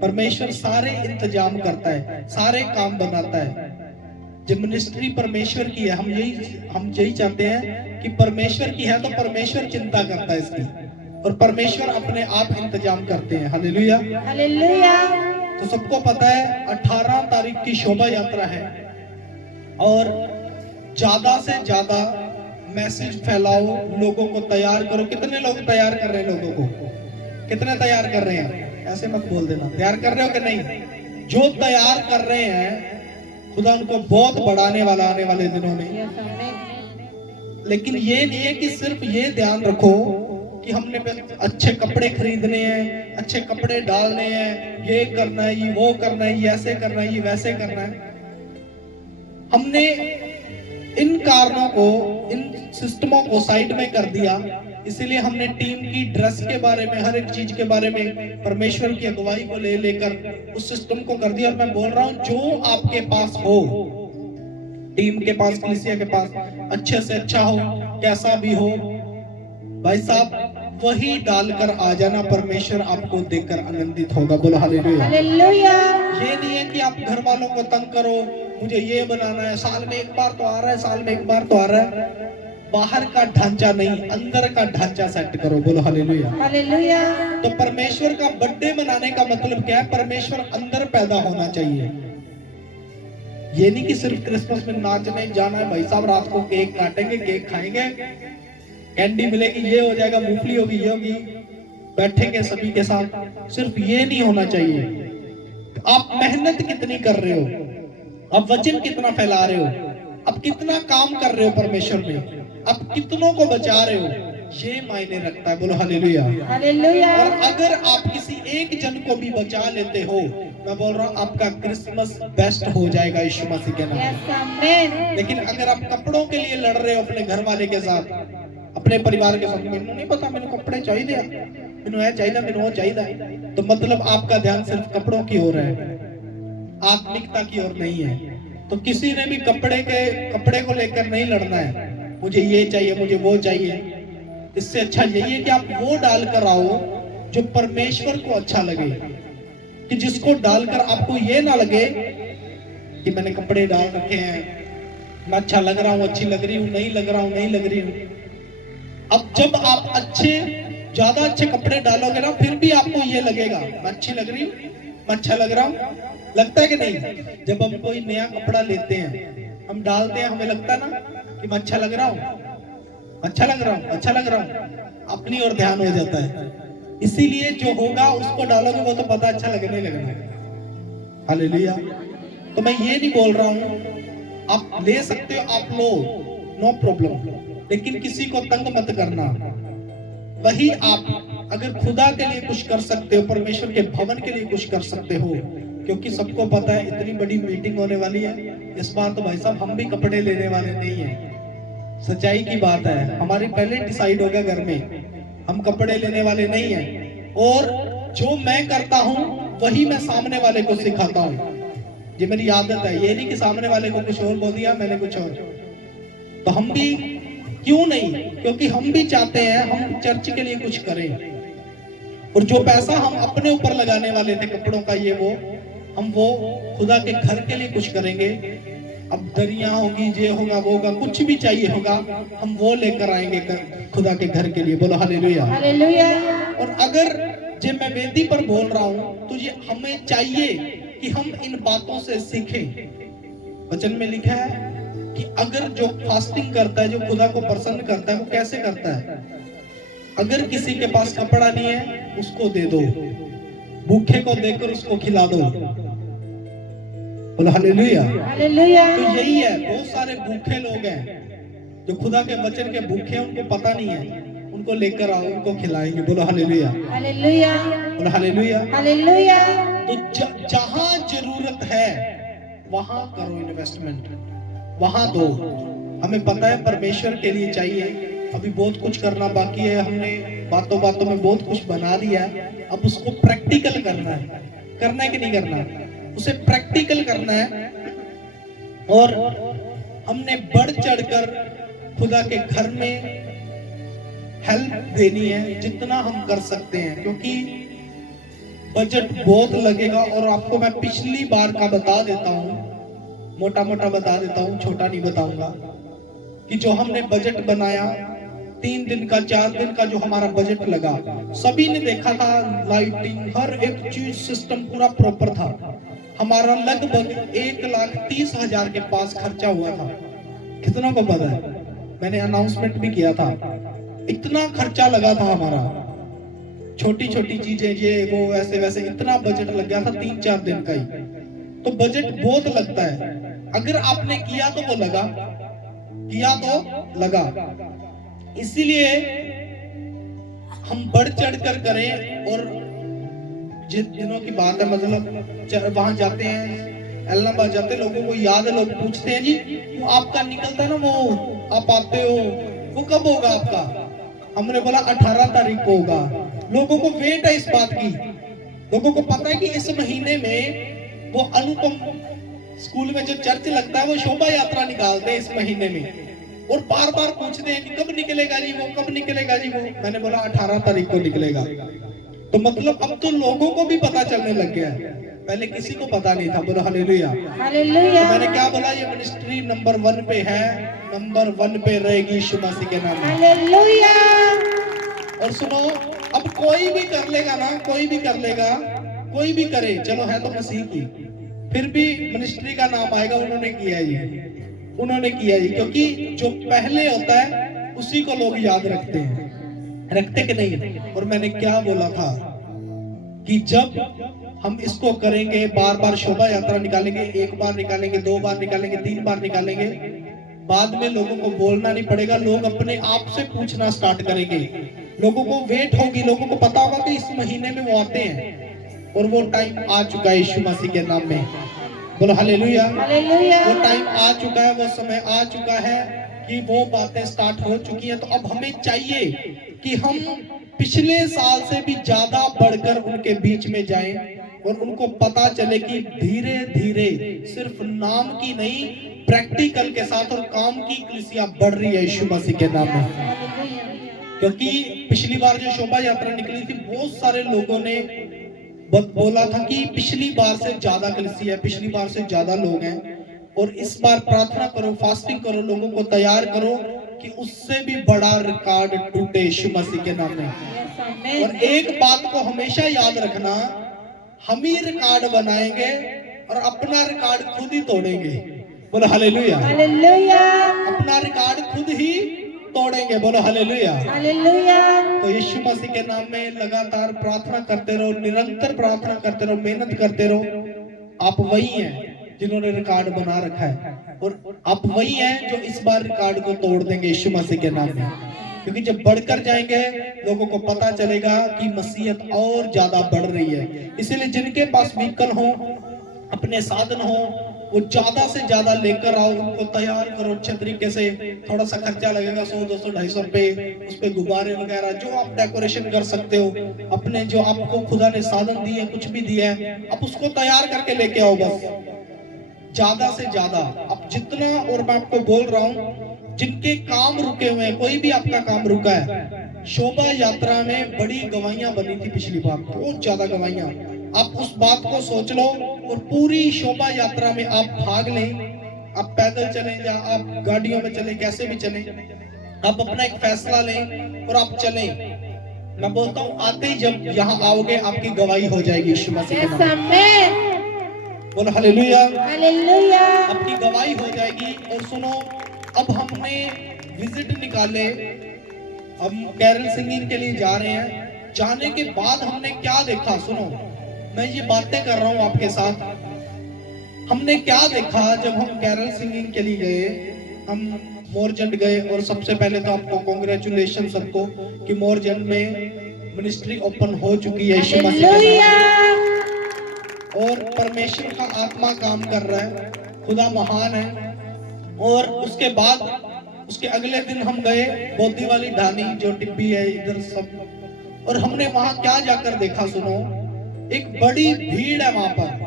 परमेश्वर सारे इंतजाम करता है, सारे काम बनाता है। जो मिनिस्ट्री परमेश्वर की है, हम यही चाहते हैं कि परमेश्वर की है तो परमेश्वर चिंता करता है इसकी, और परमेश्वर अपने आप इंतजाम करते हैं, हालेलुया, हालेलुया। तो सबको पता है 18 तारीख की शोभा यात्रा है, और ज्यादा से ज्यादा मैसेज फैलाओ, लोगों को तैयार करो। कितने लोग तैयार कर रहे हैं? लोगों को कितने तैयार कर रहे हैं? ऐसे मत बोल देना, तैयार कर रहे हो कि नहीं? जो तैयार कर रहे हैं खुदा उनको बहुत बढ़ाने वाला आने वाले दिनों में। लेकिन ये नहीं है कि सिर्फ ये ध्यान रखो कि हमने अच्छे कपड़े खरीदने हैं, अच्छे कपड़े डालने हैं, ये करना है, ये वो करना है, ये ऐसे करना है, ये वैसे करना है। हमने इन कारणों को, इन सिस्टमों को साइड में कर दिया। इसीलिए हमने टीम की ड्रेस के बारे में, हर एक चीज के बारे में परमेश्वर की अगुवाई को लेकर उस सिस्टम को कर दिया। और मैं बोल रहा हूं, जो आपके पास हो टीम के पास, कलीसिया के पास अच्छे से अच्छा हो, कैसा भी हो भाई साहब, वही डालकर आ जाना, परमेश्वर आपको देखकर आनंदित होगा। बोलो हालेलुया। हालेलुया। ये नहीं है कि आप घर वालों को तंग करो, मुझे ये बनाना है, साल में एक बार तो आ रहा है, साल में एक बार तो आ रहा है। बाहर का ढांचा नहीं, अंदर का ढांचा सेट करो। बोलो हालेलुया। हालेलुया। तो परमेश्वर का बर्थडे मनाने का मतलब क्या है? परमेश्वर अंदर पैदा होना चाहिए। ये नहीं कि सिर्फ क्रिसमस में नाचने जाना है भाई साहब, रात को केक काटेंगे, केक खाएंगे, कैंडी मिलेगी, ये हो जाएगा, मूंगफली होगी, ये होगी, बैठेंगे सभी के साथ। सिर्फ ये नहीं होना चाहिए। आप मेहनत कितनी कर रहे हो, आप वचन कितना फैला रहे हो, आप कितना काम कर रहे हो परमेश्वर में, आप कितनों को बचा रहे हो, ये मायने रखता है। बोलो हालेलुया। हालेलुया। और अगर आप किसी एक जन को भी बचा लेते हो, मैं बोल रहा हूँ आपका क्रिसमस बेस्ट हो जाएगा यीशु मसीह के नाम। Yes amen. लेकिन अगर आप कपड़ों के लिए लड़ रहे हो अपने घर वाले के साथ, अपने परिवार के साथ, मैंने नहीं पता, मैंने कपड़े चाहिए, मैंने ये चाहिए, मैंने वो चाहिए, तो मतलब आपका ध्यान सिर्फ कपड़ों की ओर है, आत्मिकता की ओर नहीं है। तो किसी ने भी कपड़े को लेकर नहीं लड़ना है, मुझे ये चाहिए, मुझे वो चाहिए। इससे अच्छा यही है कि आप वो डालकर आओ जो परमेश्वर को अच्छा लगे, कि जिसको डालकर आपको ये ना लगे कि मैंने कपड़े डाल रखे हैं, मैं अच्छा लग रहा हूँ, अच्छी लग रही हूँ, नहीं लग रहा हूँ, नहीं लग रही हूँ। अब जब आप ज्यादा अच्छे कपड़े डालोगे ना, फिर भी आपको ये लगेगा मैं अच्छी लग रही हूँ, मैं अच्छा लग रहा हूँ। लगता है कि नहीं? जब हम कोई नया कपड़ा लेते हैं, हम डालते हैं, हमें लगता है ना कि मैं अच्छा लग रहा हूँ, अच्छा लग रहा हूँ, अच्छा लग रहा हूँ, अपनी ओर ध्यान हो जाता है। इसीलिए जो होगा उसको डालोगे, वो तो पता अच्छा लगने लगना है। हालेलुया। तो मैं ये नहीं बोल रहा हूँ, आप ले सकते हो, आप लो, नो प्रॉब्लम, लेकिन किसी को तंग मत करना। वही आप अगर खुदा के लिए कुछ कर सकते हो, परमेश्वर के भवन के लिए कुछ कर सकते हो, क्योंकि सबको पता है इतनी बड़ी मीटिंग होने वाली है इस बार, तो भाई साहब हम भी कपड़े लेने वाले नहीं है। सच्चाई की बात है, हमारी पहले डिसाइड हो गया घर में, हम कपड़े लेने वाले नहीं हैं। और जो मैं करता हूँ वही मैं सामने वाले को सिखाता हूँ, ये मेरी आदत है। ये नहीं कि सामने वाले को कुछ और बोल दिया, मैंने कुछ और। तो हम भी क्यों नहीं, क्योंकि हम भी चाहते हैं हम चर्च के लिए कुछ करें, और जो पैसा हम अपने ऊपर लगाने वाले थे कपड़ों का, ये वो हम वो खुदा के घर के लिए कुछ करेंगे। अब दरिया होगी, ये होगा, वो होगा, कुछ भी चाहिए होगा, हम वो लेकर आएंगे खुदा के घर के लिए। बोलो हालेलुया। हालेलुया। और अगर जो मैं वेदी पर बोल रहा हूँ, तो ये हमें चाहिए कि हम इन बातों से सीखें। वचन में लिखा है कि अगर जो फास्टिंग करता है, जो खुदा को प्रसन्न करता है, वो कैसे करता है? अगर किसी के पास कपड़ा नहीं है, उसको दे दो, भूखे को देकर उसको खिला दो। बोलो हालेलुया। हालेलुया। तो यही है, बहुत सारे भूखे लोग हैं जो खुदा के वचन के भूखे हैं, उनको पता नहीं है, उनको लेकर आओ, उनको खिलाएंगे। बोलो हालेलुया। हालेलुया। बोलो हालेलुया। हालेलुया। तो जहां जरूरत है वहां करो इन्वेस्टमेंट, वहां दो। हमें पता है परमेश्वर के लिए चाहिए, अभी बहुत कुछ करना बाकी है। हमने बातों बातों में बहुत कुछ बना दिया, अब उसको प्रैक्टिकल करना है। करना है कि नहीं करना? उसे प्रैक्टिकल करना है। और हमने बढ़ चढ़कर खुदा के घर में हेल्प देनी है जितना हम कर सकते हैं, क्योंकि बजट बहुत लगेगा। और आपको मैं पिछली बार का बता देता हूँ, मोटा मोटा बता देता हूँ, छोटा नहीं बताऊंगा, कि जो हमने बजट बनाया 3 दिन का 4 दिन का जो हमारा बजट लगा, सभी ने देखा था, लाइटिंग हर एक चीज सिस्टम पूरा प्रॉपर था। हमारा लगभग 1,30,000 के पास खर्चा हुआ था। कितना को पता है? मैंने अनाउंसमेंट भी किया था, इतना खर्चा लगा था हमारा। छोटी छोटी चीजें, ये वो ऐसे वैसे, इतना बजट लग गया था 3-4 दिन का ही। तो बजट बहुत लगता है। अगर आपने किया तो वो लगा, किया तो लगा। इसीलिए हम बढ़ चढ़ कर करें। और जिस दिनों की बात है, मतलब वहां जाते हैं, इलाहाबाद जाते हैं, लोगों को याद है, लोग पूछते हैं जी वो आपका निकलता है ना, वो आप आते हो, वो कब होगा आपका? हमने बोला 18 तारीख को होगा। लोगों को वेट है इस बात की, लोगों को पता है कि इस महीने में वो अनुपम स्कूल में जो चर्च लगता है वो शोभा यात्रा निकालते हैं इस महीने में, और बार बार पूछते हैं कि कब निकलेगा जी वो, कब निकलेगा जी वो। मैंने बोला 18 तारीख को निकलेगा। तो मतलब अब तो लोगों को भी पता चलने लग गया है, पहले किसी को पता नहीं था। बोलो हालेलुया। हालेलुया। तो मैंने क्या बोला, ये मिनिस्ट्री नंबर 1 पे है, नंबर 1 पे रहेगी यीशु मसीह के नाम में। हालेलुया। और सुनो, अब कोई भी कर लेगा ना, कोई भी कर लेगा, कोई भी करे, चलो है तो मसीह की, फिर भी मिनिस्ट्री का नाम आएगा उन्होंने किया ये, उन्होंने किया ये, क्योंकि जो पहले होता है उसी को लोग याद रखते हैं, रखते कि नहीं। और मैंने क्या बोला था कि जब हम इसको करेंगे, बार बार शोभा यात्रा निकालेंगे, 1 बार निकालेंगे, 2 बार निकालेंगे, 3 बार निकालेंगे, बाद में लोगों को बोलना नहीं पड़ेगा, लोग अपने आप से पूछना स्टार्ट करेंगे, लोगों को वेट होगी, लोगों को पता होगा कि इस महीने में वो आते हैं, और वो टाइम आ चुका है यीशु मसीह के नाम में। बोलो हालेलुया। हालेलुया। वो टाइम आ चुका है, वो समय आ चुका है कि वो बातें स्टार्ट हो चुकी हैं। तो अब हमें चाहिए कि हम पिछले साल से भी ज्यादा बढ़कर उनके बीच में जाएं और उनको पता चले कि धीरे धीरे सिर्फ नाम की नहीं, प्रैक्टिकल के साथ और काम की कलीसिया बढ़ रही है यीशु मसीह के नाम में। क्योंकि पिछली बार जो शोभा यात्रा निकली थी, बहुत सारे लोगों ने बोला था कि पिछली बार से ज्यादा कलीसिया है, पिछली बार से ज्यादा लोग हैं, और इस बार प्रार्थना करो, फास्टिंग करो, लोगों को तैयार करो कि उससे भी बड़ा रिकॉर्ड टूटे यीशु मसीह के नाम में। और एक बात को हमेशा याद रखना, हम ही रिकॉर्ड बनाएंगे और अपना रिकॉर्ड खुद ही तोड़ेंगे। बोलो हालेलुया। हालेलुया। अपना रिकॉर्ड खुद ही तोड़ेंगे। बोलो हालेलुया। हालेलुया। तो यीशु मसीह के नाम में लगातार प्रार्थना करते रहो, निरंतर प्रार्थना करते रहो, मेहनत करते रहो। आप वही हैं जिन्होंने रिकॉर्ड बना रखा है, और आप वही हैं जो इस बार रिकॉर्ड को तोड़ देंगे यीशु मसीह के नाम में। क्योंकि जब बढ़कर जाएंगे, लोगों को पता चलेगा कि मसीहत और ज्यादा बढ़ रही है। इसीलिए जिनके पास व्हीकल हो, अपने साधन हो, वो ज्यादा से ज्यादा लेकर आओ, उनको तैयार करो अच्छे तरीके से। थोड़ा सा खर्चा लगेगा, 100, 200, 250 रुपए, उस पे गुब्बारे वगैरह जो आप डेकोरेशन कर सकते हो, अपने जो आपको खुदा ने साधन दिए, कुछ भी दिया है, आप उसको तैयार करके लेके आओ बस, ज्यादा से ज्यादा आप जितना। और मैं आपको बोल रहा हूँ, जिनके काम रुके हुए हैं, कोई भी आपका काम रुका है, शोभा यात्रा में बड़ी गवाहियां बनी थी पिछली बार, बहुत ज्यादा गवाहियां। आप उस बात को सोच लो, और पूरी शोभा यात्रा में आप भाग लें। आप पैदल चलें या आप गाड़ियों में चलें, कैसे भी चलें, आप अपना एक फैसला लें और आप चलें। मैं बोलता हूँ, आते ही जब यहाँ आओगे, आपकी गवाही हो जाएगी यीशु मसीह के नाम में। बोलो हालेलुया। हालेलुया। आपकी गवाही हो जाएगी। और सुनो, अब हमने विजिट निकाले, हम कैरल सिंगिंग के लिए जा रहे हैं। जाने के बाद हमने क्या देखा, सुनो, मैं ये बातें कर रहा हूँ आपके साथ। हमने क्या देखा जब हम कैरल सिंगिंग के लिए गए, हम मोरजंड गए, और सबसे पहले तो आपको कांग्रेचुलेशन सबको कि मोरजंड में मिनिस्ट्री ओपन हो चुकी है यीशु मसीह के नाम में। और परमेश्वर का आत्मा काम कर रहा है, खुदा महान है। और उसके बाद उसके अगले दिन हम गए बोधी वाली ढानी, जो टिब्बी है इधर सब, और हमने वहां क्या जाकर देखा, सुनो, एक बड़ी भीड़ है वहां पर।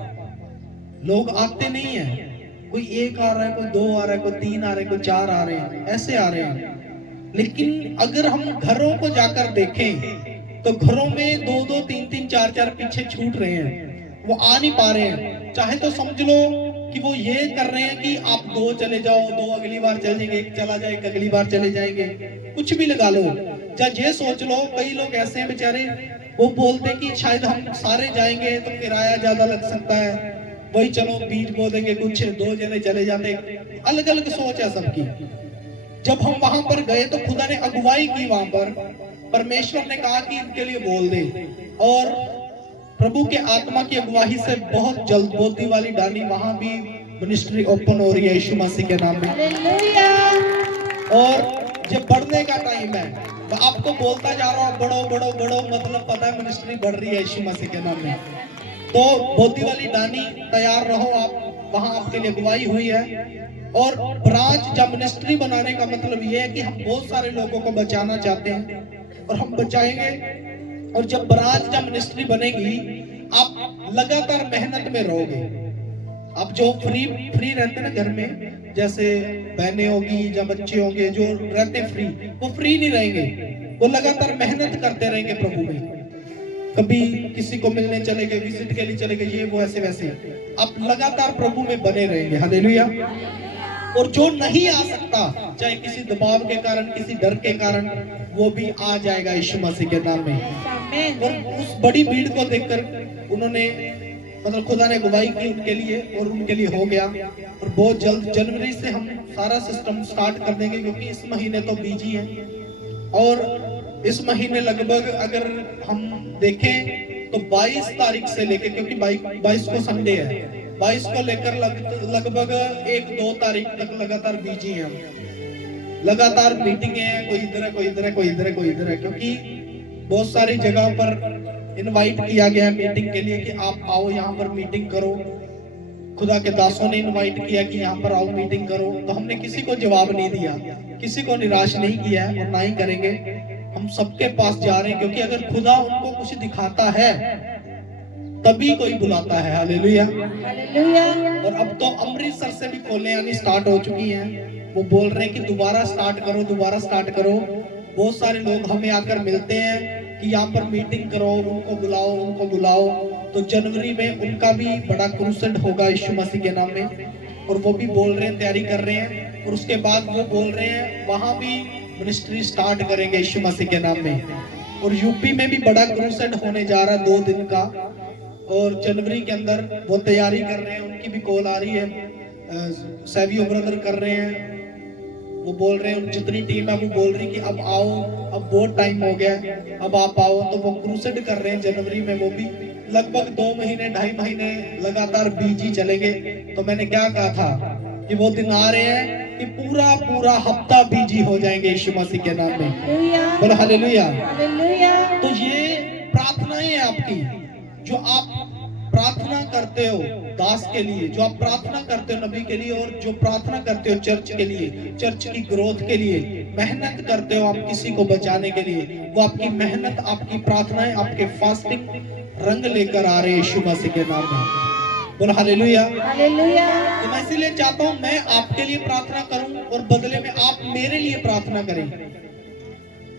लोग आते नहीं है, कोई 1 आ रहा है, कोई 2 आ रहा है, कोई 3 आ रहे हैं, कोई 4 आ रहे हैं, ऐसे आ रहे हैं। लेकिन अगर हम घरों को जाकर देखें तो घरों में 2-2, 3-3, 4-4 पीछे छूट रहे हैं, वो आ नहीं पा रहे हैं। चाहे तो समझ लो कि वो ये कर रहे हैं कि आप 2 चले जाओ, 2 अगली बार चल जाएंगे, 1 चला जाए, 1 अगली बार चले जाएंगे, कुछ भी लगा लो। चाहे ये सोच लो, कई लोग ऐसे हैं बेचारे, वो बोलते कि शायद हम सारे जाएंगे तो किराया ज्यादा लग सकता है, वही चलो बीच बो देंगे, कुछ 2 जने चले जाते। अलग अलग सोच है सबकी। जब हम वहां पर गए तो खुदा ने अगुवाई की वहां पर, परमेश्वर ने कहा कि इनके लिए बोल दे, और प्रभु के आत्मा की अगुवाई से बहुत जल्द बोधी वाली डाली वहां भी मिनिस्ट्री ओपन हो रही है यीशु मसीह के नाम में। हालेलुया। और जब बढ़ने का टाइम है, मैं आपको बोलता जा रहा हूँ, बढ़ो बढ़ो बढ़ो, मतलब पता है मिनिस्ट्री बढ़ रही है यीशु मसीह के नाम में। तो बोधी वाली डानी तैयार रहो, आप वहां आपके लिए अगुवाई हुई है। और ब्रांच जब मिनिस्ट्री बनाने का मतलब ये है कि हम बहुत सारे लोगों को बचाना चाहते हैं और हम बचाएंगे। और जब ब्रांच जब मिनिस्ट्री बनेगी, आप लगातार मेहनत में रहोगे, अब जो फ्री फ्री रहते हैं ना घर में, जैसे बहनें होगी या बच्चे होंगे जो रहते फ्री, वो फ्री नहीं रहेंगे, वो लगातार मेहनत करते रहेंगे प्रभु में। कभी किसी को मिलने चले गए, विजिट के लिए चले गए, ये वो ऐसे वैसे, आप लगातार प्रभु में बने रहेंगे। हालेलुया। और जो नहीं आ सकता, चाहे किसी दबाव के कारण, किसी डर के कारण, वो भी आ जाएगा यीशु मसीह के नाम में। और उस बड़ी भीड़ को देखकर उन्होंने, मतलब खुदा ने गवाही की उनके लिए, और उनके लिए हो गया। और बहुत जल्द जनवरी से हम सारा सिस्टम स्टार्ट कर देंगे, क्योंकि इस महीने तो बिजी है। और इस महीने लगभग अगर हम देखें तो 22 तारीख से लेकर, क्योंकि 22 को संडे है, 22 को लेकर लगभग 1-2 तारीख तक लगातार बिजी हैं हम। लगातार मीटिंगें हैं, कोई इधर है, कोई इधर है, कोई इधर है, कोई इधर है, क्योंकि बहुत सारी जगहों पर इनवाइट किया गया है मीटिंग के लिए कि आप आओ यहाँ पर मीटिंग करो। खुदा के दासों ने इनवाइट किया कि यहाँ पर आओ मीटिंग करो, तो हमने किसी को जवाब नहीं दिया, किसी को निराश नहीं किया है, और ना ही करेंगे। हम सबके पास जा रहे हैं, क्योंकि अगर खुदा उनको कुछ दिखाता है तभी कोई बुलाता है। हालेलुया। और अब तो अमृतसर से भी खोलने आनी स्टार्ट हो चुकी हैं, वो बोल रहे हैं कि दोबारा स्टार्ट करो, दोबारा स्टार्ट करो। बहुत सारे लोग हमें आकर मिलते हैं कि यहाँ पर मीटिंग करो, उनको बुलाओ, उनको बुलाओ। तो जनवरी में उनका भी बड़ा क्रूसेड होगा यीशु मसीह के नाम में, और वो भी बोल रहे हैं, तैयारी कर रहे हैं। और उसके बाद वो बोल रहे हैं वहां भी मिनिस्ट्री स्टार्ट करेंगे यीशु मसीह के नाम में। और यूपी में भी बड़ा क्रूसेड होने जा रहा है 2 दिन का, और जनवरी के अंदर वो तैयारी कर रहे हैं। उनकी भी कॉल आ रही है, सेवियो ब्रदर कर रहे हैं, वो बोल रहे हैं, जितनी टीम है वो बोल रही कि अब आओ, अब बहुत टाइम हो गया है, अब आप आओ। तो वो क्रूसेड कर रहे हैं जनवरी में, वो भी लगभग 2 महीने 2.5 महीने लगातार बिजी चलेंगे। तो मैंने क्या कहा था कि वो दिन आ रहे हैं कि पूरा पूरा हफ्ता बिजी हो जाएंगे यीशु मसीह के नाम में। बोलो हालेलुया। तो ये प्रार्थनाएं हैं आपकी, जो आप प्रार्थना करते हो दास के लिए, जो आप प्रार्थना करते हो नबी के लिए, और जो प्रार्थना करते हो चर्च के लिए, चर्च की ग्रोथ के लिए, मेहनत करते हो आप किसी को बचाने के लिए, वो आपकी मेहनत, आपकी प्रार्थनाएं, आपके फास्टिंग रंग लेकर आ रहे हैं यीशु मसीह के नाम में। बोलो हालेलुया। तो मैं इसीलिए चाहता हूं मैं आपके लिए प्रार्थना करूं, और बदले में आप मेरे लिए प्रार्थना करें।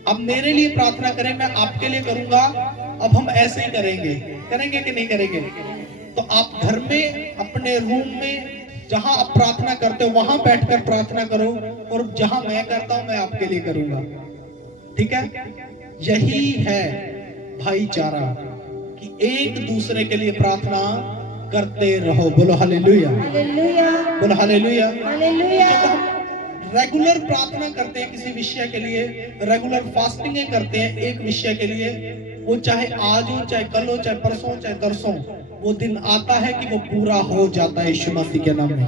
अब मेरे लिए प्रार्थना करें, मैं आपके लिए करूंगा। अब हम ऐसे ही करेंगे कि नहीं करेंगे? तो आप घर में, अपने रूम में, जहां आप प्रार्थना करते हो वहां बैठकर प्रार्थना करो, और जहां मैं करता हूं मैं आपके लिए करूंगा। ठीक है? यही है भाईचारा, कि एक दूसरे के लिए प्रार्थना करते रहो। बोलो हालेलुया। बोलो हालेलुया। जब हम रेगुलर प्रार्थना करते हैं किसी विषय के लिए, रेगुलर फास्टिंग करते हैं एक विषय के लिए, वो चाहे आज हो, चाहे कल हो, चाहे परसों हो, चाहे तरसों, वो दिन आता है कि वो पूरा हो जाता है यीशु मसीह के नाम में।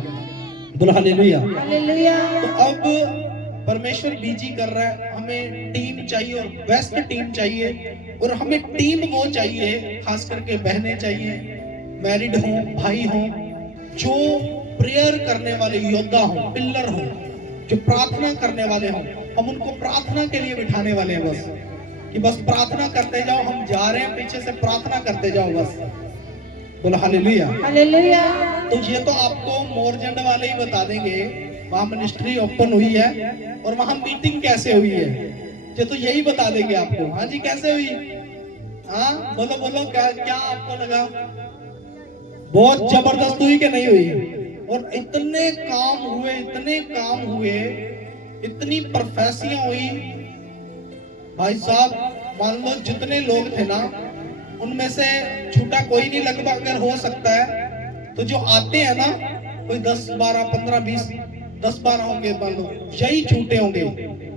बोलो हालेलुया। तो अब परमेश्वर बिजी कर रहा है, हमें टीम चाहिए, और बेस्ट टीम चाहिए। और हमें टीम वो चाहिए, खास करके बहनें चाहिए, मैरिड हो, भाई हो, जो प्रेयर करने वाले योद्धा हो, पिल्लर हो, जो प्रार्थना करने वाले हो। हम उनको प्रार्थना के लिए बिठाने वाले हैं, बस कि बस प्रार्थना करते जाओ, हम जा रहे हैं पीछे से, प्रार्थना करते जाओ बस। बोलो हालेलुया। तो ये तो आपको मोरजंड वाले ही बता देंगे, वहां मिनिस्ट्री ओपन हुई है और वहां मीटिंग कैसे हुई है, ये तो यही बता देंगे आपको। हाँ जी, कैसे हुई? हाँ बोलो बोलो, क्या आपको लगा? बहुत जबरदस्त हुई कि नहीं हुई? और इतने काम हुए, इतने काम हुए, इतनी प्रोफेसियां हुई भाई साहब। मान लो जितने लोग थे ना, उनमें से छूटा कोई नहीं लगभग, अगर हो सकता है तो जो आते हैं ना, कोई 10 12 15 20 10 12 होंगे, मान लो यही छूटे होंगे,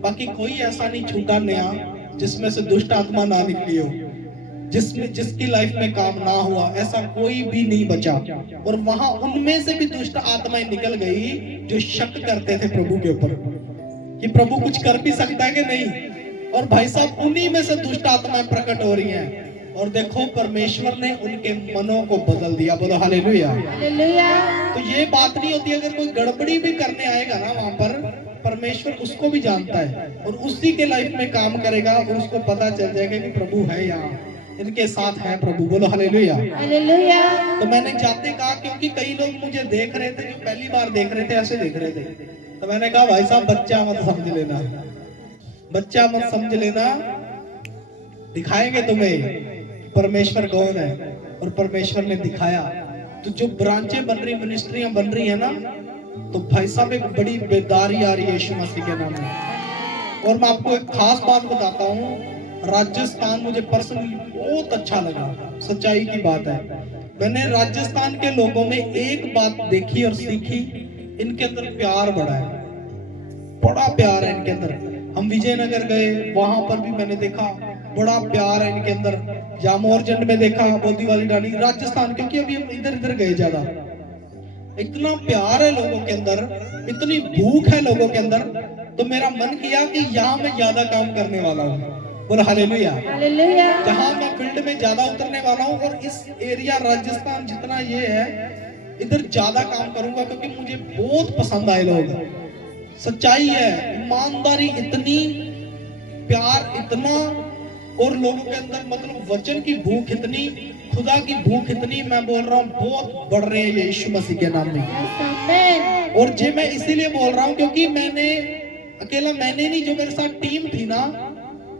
बाकी कोई ऐसा नहीं छूटा नया जिसमें से दुष्ट आत्मा ना निकली हो, जिसकी लाइफ में काम ना हुआ, ऐसा कोई भी नहीं बचा। और वहां उनमें से भी दुष्ट आत्माएं निकल गई जो शक करते थे प्रभु के ऊपर कि प्रभु कुछ कर भी सकता है कि नहीं। और भाई साहब, उन्हीं में से दुष्ट आत्माएं प्रकट हो रही हैं, और देखो परमेश्वर ने उनके मनों को बदल दिया। बोलो हालेलुया। तो ये बात नहीं होती, अगर कोई गड़बड़ी भी करने आएगा ना वहां पर, परमेश्वर उसको भी जानता है और उसी के लाइफ में काम करेगा, और उसको पता चल जाएगा कि प्रभु है यहाँ, इनके साथ है प्रभु, बोलो हालेलुया। हालेलुया। तो मैंने जाते कहा, क्योंकि कई लोग मुझे देख रहे थे, जो पहली बार देख रहे थे, ऐसे देख रहे थे, तो मैंने कहा भाई साहब बच्चा मत समझ लेना, बच्चा मत समझ लेना, दिखाएंगे तुम्हें परमेश्वर कौन है। और परमेश्वर ने दिखाया। तो जो ब्रांचें बन रही, मिनिस्ट्रियां बन रही है ना, तो भाई साहब एक बड़ी बेदारी आ रही है यीशु मसीह के नाम में। और मैं आपको एक खास बात बताता हूँ, राजस्थान मुझे पर्सनली बहुत अच्छा लगा, सच्चाई की बात है। मैंने राजस्थान के लोगों में एक बात देखी और सीखी, इनके अंदर प्यार बड़ा है, बड़ा प्यार है इनके अंदर। हम विजयनगर गए, वहां पर भी मैंने देखा बड़ा प्यार है इनके अंदर। जामोरजंड में देखा, बोदी वाली डाली, राजस्थान, क्योंकि अभी हम इधर इधर गए ज्यादा। इतना प्यार है लोगों के अंदर, इतनी भूख है लोगों के अंदर। तो मेरा मन किया कि यहाँ मैं ज्यादा काम करने वाला हूँ, बोलो हालेलुया। हालेलुया। जहाँ मैं फील्ड में ज्यादा उतरने वाला हूँ, और इस एरिया राजस्थान जितना ये है, इधर ज्यादा काम करूंगा, क्योंकि मुझे बहुत पसंद आए लोग। सच्चाई है, ईमानदारी इतनी, प्यार इतना, और लोगों के अंदर मतलब वचन की भूख इतनी, खुदा की भूख इतनी, मैं बोल रहा हूँ बहुत बढ़ रहे हैं यीशु मसीह के नाम में। और जे मैं इसीलिए बोल रहा हूँ क्योंकि मैंने अकेला मैंने नहीं, जो मेरे साथ टीम थी ना,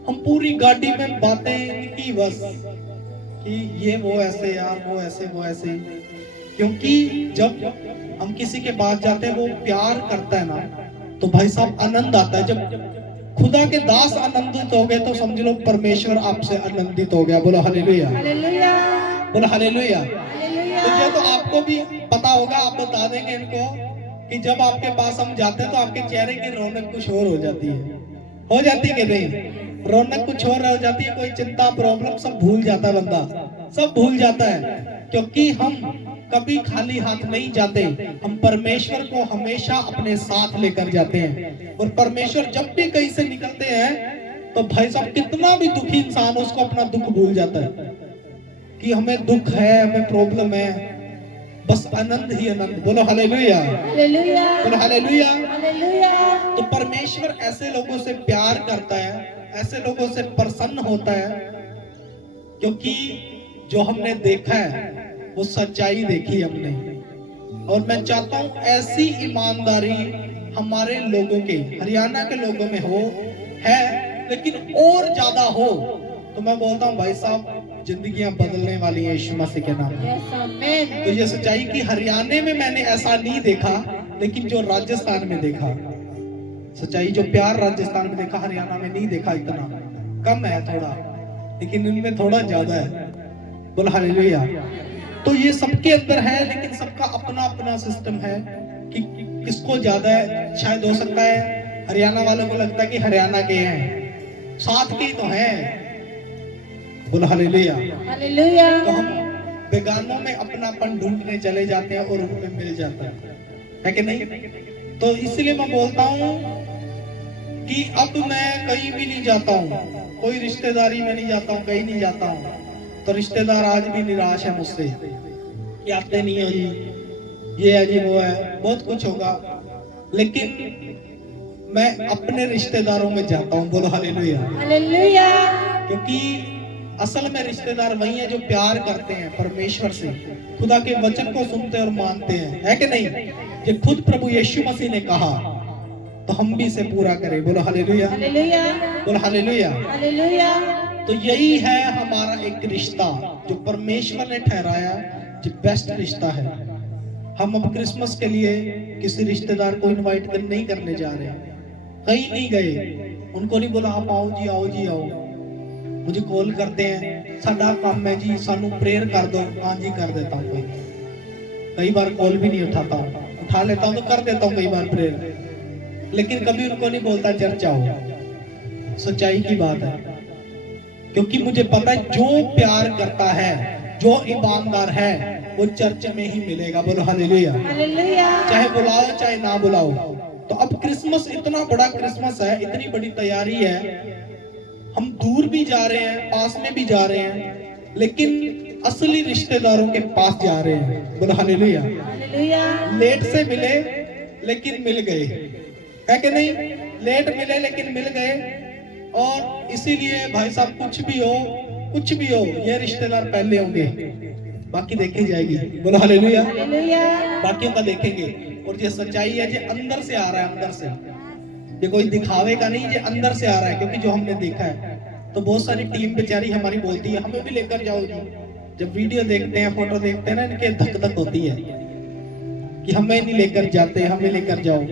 हम पूरी गाड़ी में बातें की बस कि ये वो ऐसे यार, वो ऐसे वो ऐसे। क्योंकि जब हम किसी के पास जाते हैं, वो प्यार करता है ना, तो भाई साहब आनंद आता है। जब खुदा के दास आनंदित हो गए, तो समझ लो परमेश्वर आपसे आनंदित हो गया, बोलो हालेलुया। हालेलुया। बोलो हालेलुया। हालेलुया। तो ये तो आपको भी पता होगा, आप बता देंगे इनको कि जब आपके पास हम जाते हैं, तो आपके चेहरे की रौनक कुछ और हो जाती है कि नहीं? रौनक कुछ और हो जाती है, कोई चिंता प्रॉब्लम सब भूल जाता है बंदा, सब भूल जाता है। क्योंकि हम कभी खाली हाथ नहीं जाते, हम परमेश्वर को हमेशा अपने साथ लेकर जाते हैं। और परमेश्वर जब भी कहीं से निकलते हैं, तो भाई साहब कितना भी दुखी इंसान हो, उसको अपना दुख भूल जाता है कि हमें दुख है, हमें प्रॉब्लम है, बस आनंद ही आनंद, बोलो हालेलुया। हालेलुया। बोलो हालेलुया। हालेलुया। तो परमेश्वर ऐसे लोगों से प्यार करता है, ऐसे लोगों से प्रसन्न होता है, क्योंकि जो हमने देखा है वो सच्चाई देखी हमने। और मैं चाहता हूं ऐसी ईमानदारी हमारे लोगों के, हरियाणा के लोगों में हो, है, लेकिन और ज्यादा हो। तो मैं बोलता हूं भाई साहब, जिंदगियां बदलने वाली हैं यीशु मसीह के नाम में। तो ये सच्चाई कि हरियाणा में मैंने ऐसा नहीं देखा, लेकिन जो राजस्थान में देखा, सच्चाई जो प्यार राजस्थान में देखा, हरियाणा में नहीं देखा। इतना कम है थोड़ा, लेकिन इनमें थोड़ा ज्यादा है, बोल हालेलुया। तो ये सबके अंदर है, लेकिन सबका अपना अपना सिस्टम है कि किसको ज्यादा है। शायद हो सकता है हरियाणा वालों को लगता है कि हरियाणा के हैं, साथ के ही तो हैं, बोल हालेलुया। हालेलुया। तो हम बेगानों में अपनापन ढूंढने चले जाते हैं और उनमें मिल जाता है कि नहीं? तो इसलिए मैं बोलता हूँ कि अब मैं कहीं भी नहीं जाता हूँ, कोई रिश्तेदारी में नहीं जाता हूँ, कहीं नहीं जाता हूँ, तो रिश्तेदार आज भी निराश है मुझसे कि आते नहीं हो जी, ये है जी, वो है, बहुत कुछ होगा, लेकिन मैं अपने रिश्तेदारों में जाता हूँ, बोलो हालेलुया। हालेलुया। क्योंकि असल में रिश्तेदार वही है जो प्यार करते हैं परमेश्वर से, खुदा के वचन को सुनते और मानते हैं, है कि नहीं? ये खुद प्रभु यीशु मसीह ने कहा, तो हम भी इसे पूरा करें, बोलो हालेलुया। हालेलुया। बोलो हालेलुया। हालेलुया। तो यही है हमारा एक रिश्ता जो परमेश्वर ने ठहराया, जो बेस्ट रिश्ता है। हम अब क्रिसमस के लिए किसी रिश्तेदार को इनवाइट नहीं करने जा रहे हैं, कहीं नहीं गए, उनको नहीं बोला आप आओ जी, आओ जी, आओ। मुझे कॉल करते हैं, साडा काम है जी, सानू प्रेयर कर दो, हाँ जी कर देता हूँ। कई बार कॉल भी नहीं उठाता हूँ, उठा लेता हूँ तो कर देता हूँ कई बार प्रेयर, लेकिन कभी उनको नहीं बोलता चर्च आओ। सच्चाई की बात है, क्योंकि मुझे पता है जो प्यार करता है, जो ईमानदार है, वो चर्च में ही मिलेगा, बोलो हालेलुया। हालेलुया। चाहे बुलाओ चाहे ना बुलाओ। तो अब क्रिसमस इतना बड़ा क्रिसमस है, इतनी बड़ी तैयारी है, हम दूर भी जा रहे हैं, पास में भी जा रहे हैं, लेकिन असली रिश्तेदारों के पास जा रहे हैं, बोलो हालेलुया। हालेलुया। लेट से मिले लेकिन मिल गए, है कि नहीं? लेट मिले लेकिन मिल गए। और इसीलिए भाई साहब कुछ भी हो, कुछ भी हो, ये रिश्तेदार पहले होंगे, बाकी देखी जाएगी। बोलो हालेलुया। बाकियों का देखेंगे। और ये सच्चाई है, ये अंदर से आ रहा है, अंदर से, ये कोई दिखावे का नहीं, ये अंदर से आ रहा है। क्योंकि जो हमने देखा है, तो बहुत सारी टीम बेचारी हमारी बोलती है हमें भी लेकर जाओ जी। जब वीडियो देखते हैं, फोटो देखते हैं ना, इनके धक धक होती है कि हमें नहीं लेकर जाते, हमें लेकर जाओ।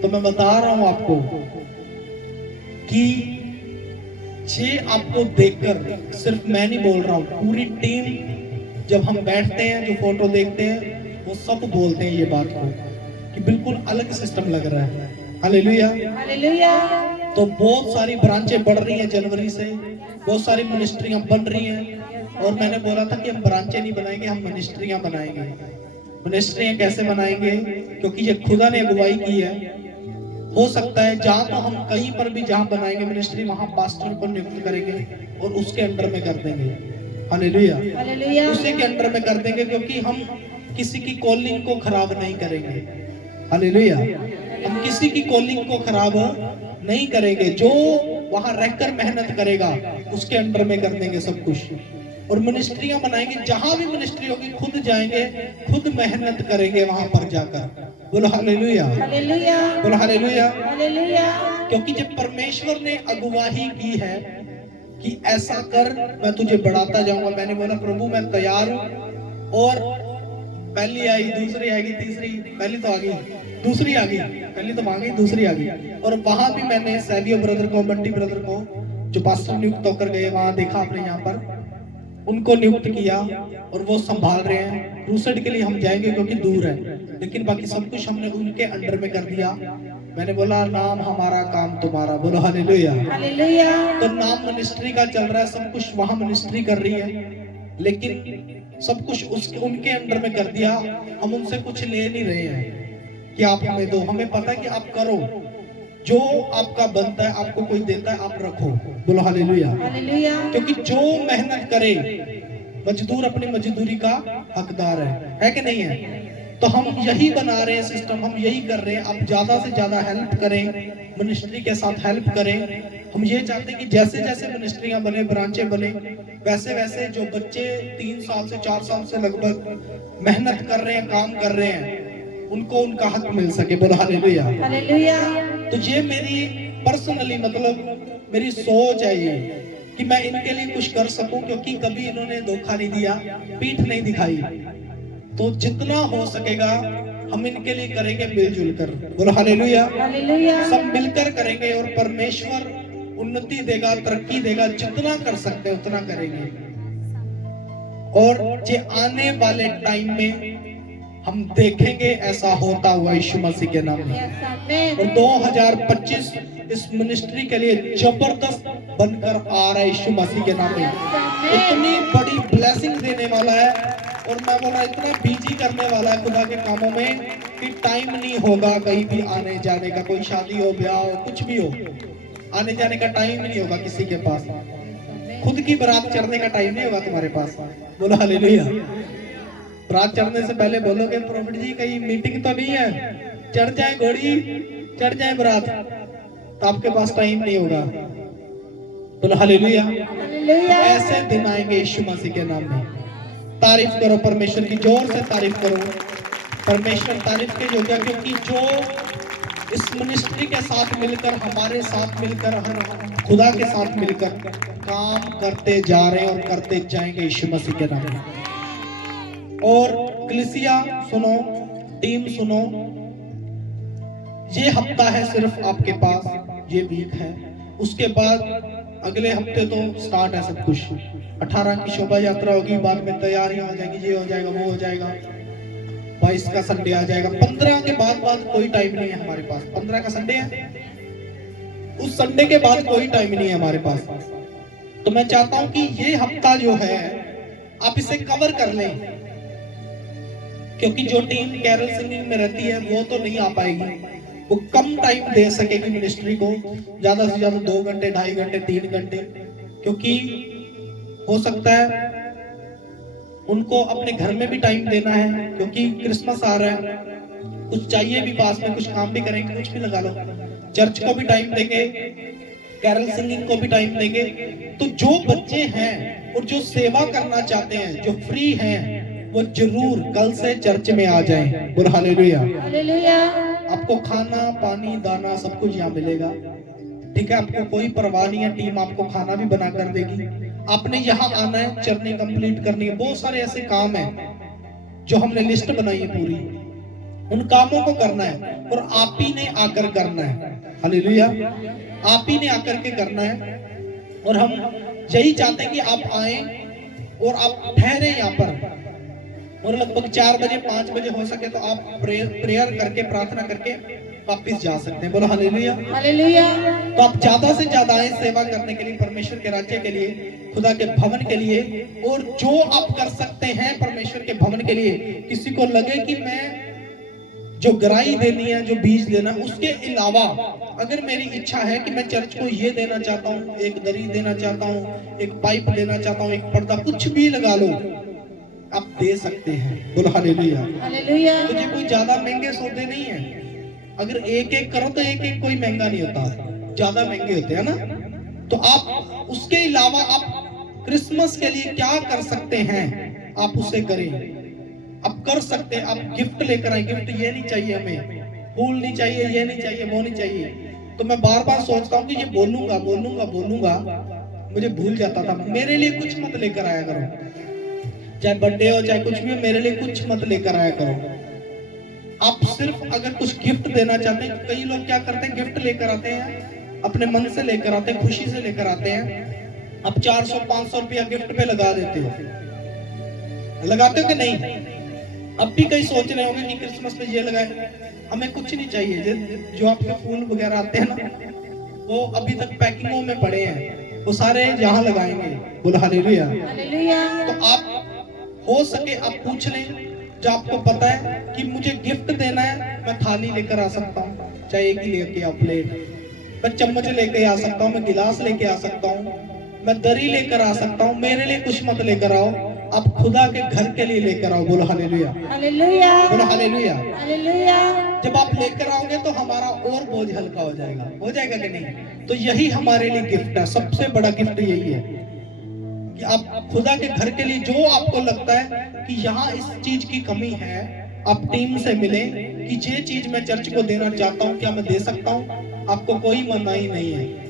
तो मैं बता रहा हूं आपको कि ये आपको देखकर, सिर्फ मैं नहीं बोल रहा हूं, पूरी टीम जब हम बैठते हैं, जो फोटो देखते हैं, वो सब बोलते हैं ये बात को कि बिल्कुल अलग सिस्टम लग रहा है। हालेलुया। तो बहुत सारी ब्रांचें बढ़ रही हैं जनवरी से, बहुत सारी मिनिस्ट्रियां बन रही हैं। और मैंने बोला था कि हम ब्रांचें नहीं बनाएंगे, हम मिनिस्ट्रियां बनाएंगे। मिनिस्ट्रियां कैसे बनाएंगे? क्योंकि ये खुदा ने अगुवाई की है। हो सकता है जहां तो हम कहीं पर भी जहां बनाएंगे मिनिस्ट्री, वहां पास्टर को नियुक्त करेंगे और उसके अंडर में कर देंगे। हालेलुया। उसी के अंडर में कर देंगे, क्योंकि हम किसी की कॉलिंग को खराब नहीं करेंगे। हालेलुया। हम किसी की कॉलिंग को खराब नहीं करेंगे। जो वहां रहकर मेहनत करेगा उसके अंडर में कर देंगे सब कुछ। और मिनिस्ट्रियां बनाएंगे, जहां भी मिनिस्ट्री होगी खुद जाएंगे, खुद मेहनत करेंगे वहां पर जाकर। बोलो हालेलुया। बोलो हालेलुया। क्योंकि जब परमेश्वर ने अगुवाही की है कि ऐसा कर, मैं तुझे बढ़ाता जाऊंगा। मैंने बोला प्रभु मैं तैयार हूं। और पहली आई, दूसरी आएगी, तीसरी, पहली तो आ गई, दूसरी आ गई, पहली तो आ गई, दूसरी आ गई। और वहां भी मैंने सैवियो ब्रदर को, बंटी ब्रदर को, जो पास्टर नियुक्त होकर गए, वहां देखा अपने यहाँ पर, उनको नियुक्त किया और वो संभाल रहे हैं। क्रूसेड के लिए हम जाएंगे क्योंकि दूर है, लेकिन बाकी सब कुछ हमने उनके अंडर में कर दिया। मैंने बोला नाम हमारा काम तुम्हारा। बोलो हालेलुया। तो नाम मिनिस्ट्री का चल रहा है, सब कुछ वहां मिनिस्ट्री कर रही है, लेकिन सब कुछ उसके उनके अंडर में कर दिया। हम उनसे कुछ ले नहीं रहे हैं कि आप हमें दो, हमें पता है कि आप करो, जो आपका बनता है आपको कोई देता है आप रखो। बोलो हालेलुया। क्योंकि जो मेहनत करे मजदूर अपनी मजदूरी का हकदार है कि नहीं है? तो हम यही बना रहे हैं सिस्टम, हम यही कर रहे हैं। आप ज्यादा से ज्यादा हेल्प करें, मिनिस्ट्री के साथ हेल्प करें। हम ये चाहते हैं कि जैसे जैसे मिनिस्ट्रियां बने, ब्रांचें बने, वैसे वैसे जो बच्चे 3 साल से 4 साल से लगभग मेहनत कर रहे हैं, काम कर रहे हैं, उनको उनका हक मिल सके। बोलो हालेलुया। तो ये मेरी पर्सनली मतलब मेरी सोच है ये कि मैं इनके लिए कुछ कर सकूं, क्योंकि कभी इन्होंने धोखा नहीं दिया, पीठ नहीं दिखाई। तो जितना हो सकेगा हम इनके लिए करेंगे मिलजुल कर। बोलो हालेलुया। सब मिलकर करेंगे और परमेश्वर उन्नति देगा, तरक्की देगा। जितना कर सकते हैं उतना करेंगे। और जे आने वाले टाइम में हम देखेंगे ऐसा होता हुआ यीशु मसीह के नाम में। और 2025 इस मिनिस्ट्री के लिए जबरदस्त बनकर आ रहा है यीशु मसीह के नाम में। इतनी बड़ी ब्लेसिंग देने वाला है। और मैं बोल रहा इतना बिजी करने वाला है खुदा के कामों में कि टाइम नहीं होगा कहीं भी आने जाने का। कोई शादी हो, ब्याह हो, कुछ भी हो, आने जाने का टाइम नहीं होगा किसी के पास। खुद की बारात चढ़ने का टाइम नहीं होगा तुम्हारे पास। बोलो हालेलुया। बारात चढ़ने से पहले बोलोगे प्रॉफिट जी कहीं मीटिंग तो नहीं है, चढ़ जाए घोड़ी, चढ़ जाए बारात, तो आपके पास टाइम नहीं होगा। बोलो हालेलुया। ऐसे दिन आएंगे यीशु मसीह के नाम में। तारीफ करो परमेश्वर की, जोर से तारीफ करो। परमेश्वर तारीफ के योग्य, क्योंकि जो इस मिनिस्ट्री के साथ मिलकर, हमारे साथ मिलकर, हम खुदा के साथ मिलकर काम करते जा रहे हैं और करते जाएंगे यीशु मसीह के नाम में। और कलीसिया सुनो, टीम सुनो, ये हफ्ता है सिर्फ आपके पास, ये वीक है। उसके बाद अगले हफ्ते तो स्टार्ट है सब कुछ। 18 की शोभा यात्रा होगी, बाद में तैयारियां हो जाएंगी, ये हो जाएगा, वो हो जाएगा। 22 का संडे आ जाएगा। 15 के बाद कोई टाइम नहीं है हमारे पास। 15 का संडे है, उस संडे के बाद कोई टाइम नहीं है हमारे पास। तो मैं चाहता हूं कि ये हफ्ता जो है आप इसे कवर कर लें, क्योंकि जो टीम कैरल सिंगिंग में रहती है वो तो नहीं आ पाएगी। वो कम टाइम दे सकेगी मिनिस्ट्री को, ज्यादा से ज्यादा 2 घंटे, 2.5 घंटे, 3 घंटे, क्योंकि हो सकता है उनको अपने घर में भी टाइम देना है, क्योंकि क्रिसमस आ रहा है, कुछ चाहिए भी पास में, कुछ काम भी करेंगे, कुछ भी लगा लो। चर्च को भी टाइम देंगे, कैरल सिंगिंग को भी टाइम देंगे। तो जो बच्चे हैं और जो सेवा करना चाहते हैं, जो फ्री हैं, वो जरूर कल से चर्च में आ जाएं। बोलो हालेलुया। हालेलुया। आपको खाना पानी दाना सब कुछ यहाँ मिलेगा, ठीक है। आपको कोई परवाह नहीं है, टीम आपको खाना भी बना कर देगी। आपने यहाँ आना है, चरनी कंप्लीट करनी है। बहुत सारे ऐसे काम हैं जो हमने लिस्ट बनाई है पूरी, उन कामों को करना है और आप ही ने आकर करना है। हालेलुया। आप ही ने आकर के करना है और हम यही चाहते हैं कि आप आए और आप ठहरे यहाँ पर, और लगभग 4 बजे 5 बजे हो सके तो आप प्रेयर करके प्रार्थना करके वापस जा सकते हैं। बोलो हालेलुया। हालेलुया। तो आप ज्यादा से ज्यादा आए सेवा करने के लिए, परमेश्वर के राज्य के लिए, खुदा के भवन के लिए, और जो आप कर सकते हैं परमेश्वर के भवन के लिए। किसी को लगे कि मैं जो गराई देनी है, जो बीज देना, उसके अलावा अगर मेरी इच्छा है कि मैं चर्च को ये देना चाहता हूँ, एक दरी देना चाहता हूँ, एक पाइप देना चाहता हूँ, एक पर्दा, कुछ भी लगा लो, आप दे सकते हैं। बोलो हालेलुया। हालेलुया। मुझे कोई ज्यादा महंगे सौदे नहीं है। अगर एक एक करो तो एक एक कोई महंगा नहीं होता, ज्यादा महंगे होते हैं ना। तो आप उसके अलावा आप क्रिसमस के लिए क्या कर सकते हैं, आप उसे करें। आप कर सकते हैं, आप गिफ्ट लेकर आए। गिफ्ट ये नहीं चाहिए हमें, फूल नहीं चाहिए, ये नहीं चाहिए, वो नहीं चाहिए। तो मैं बार बार सोचता हूँ कि ये बोलूंगा बोलूंगा बोलूंगा, मुझे भूल जाता था। मेरे लिए कुछ मत लेकर आया करो, चाहे बर्थडे हो चाहे कुछ भी हो, मेरे लिए कुछ मत लेकर आया करो। आप सिर्फ अगर कुछ गिफ्ट देना चाहते हैं, कई लोग क्या करते हैं, गिफ्ट लेकर आते हैं, अपने मन से लेकर आते हैं, खुशी से लेकर आते हैं। आप 400-500 रुपया गिफ्ट पे लगा देते हो, लगाते हो कि नहीं? अब भी कई सोच रहे होंगे कि क्रिसमस पे ये लगाए। हमें कुछ नहीं चाहिए। जो आपके फूल वगैरह आते हैं ना, वो अभी तक पैकिंगों में पड़े हैं, वो सारे यहाँ लगाएंगे। बोलो हालेलुया। हालेलुया। तो आप हो सके आप पूछ लें, जो आपको पता है कि मुझे गिफ्ट देना है, मैं थाली लेकर आ सकता हूँ, चाहे एक ही लेके आओ प्लेट, मैं चम्मच लेके आ सकता हूँ, मैं गिलास लेके आ सकता हूँ, मैं दरी लेकर आ सकता हूँ। मेरे लिए कुछ मत लेकर आओ, आप खुदा के घर के लिए लेकर आओ। बोलो हालेलुया। हालेलुया। बोलो हालेलुया। हालेलुया। जब आप लेकर आओगे तो हमारा और बोझ हल्का हो जाएगा कि नहीं? तो यही हमारे लिए गिफ्ट है, सबसे बड़ा गिफ्ट यही है कि आप खुदा के घर के लिए जो आपको लगता है कि यहाँ इस चीज की कमी है, आप टीम से मिले कि ये चीज मैं चर्च को देना चाहता हूँ, क्या मैं दे सकता हूँ? आपको कोई मनाही नहीं है।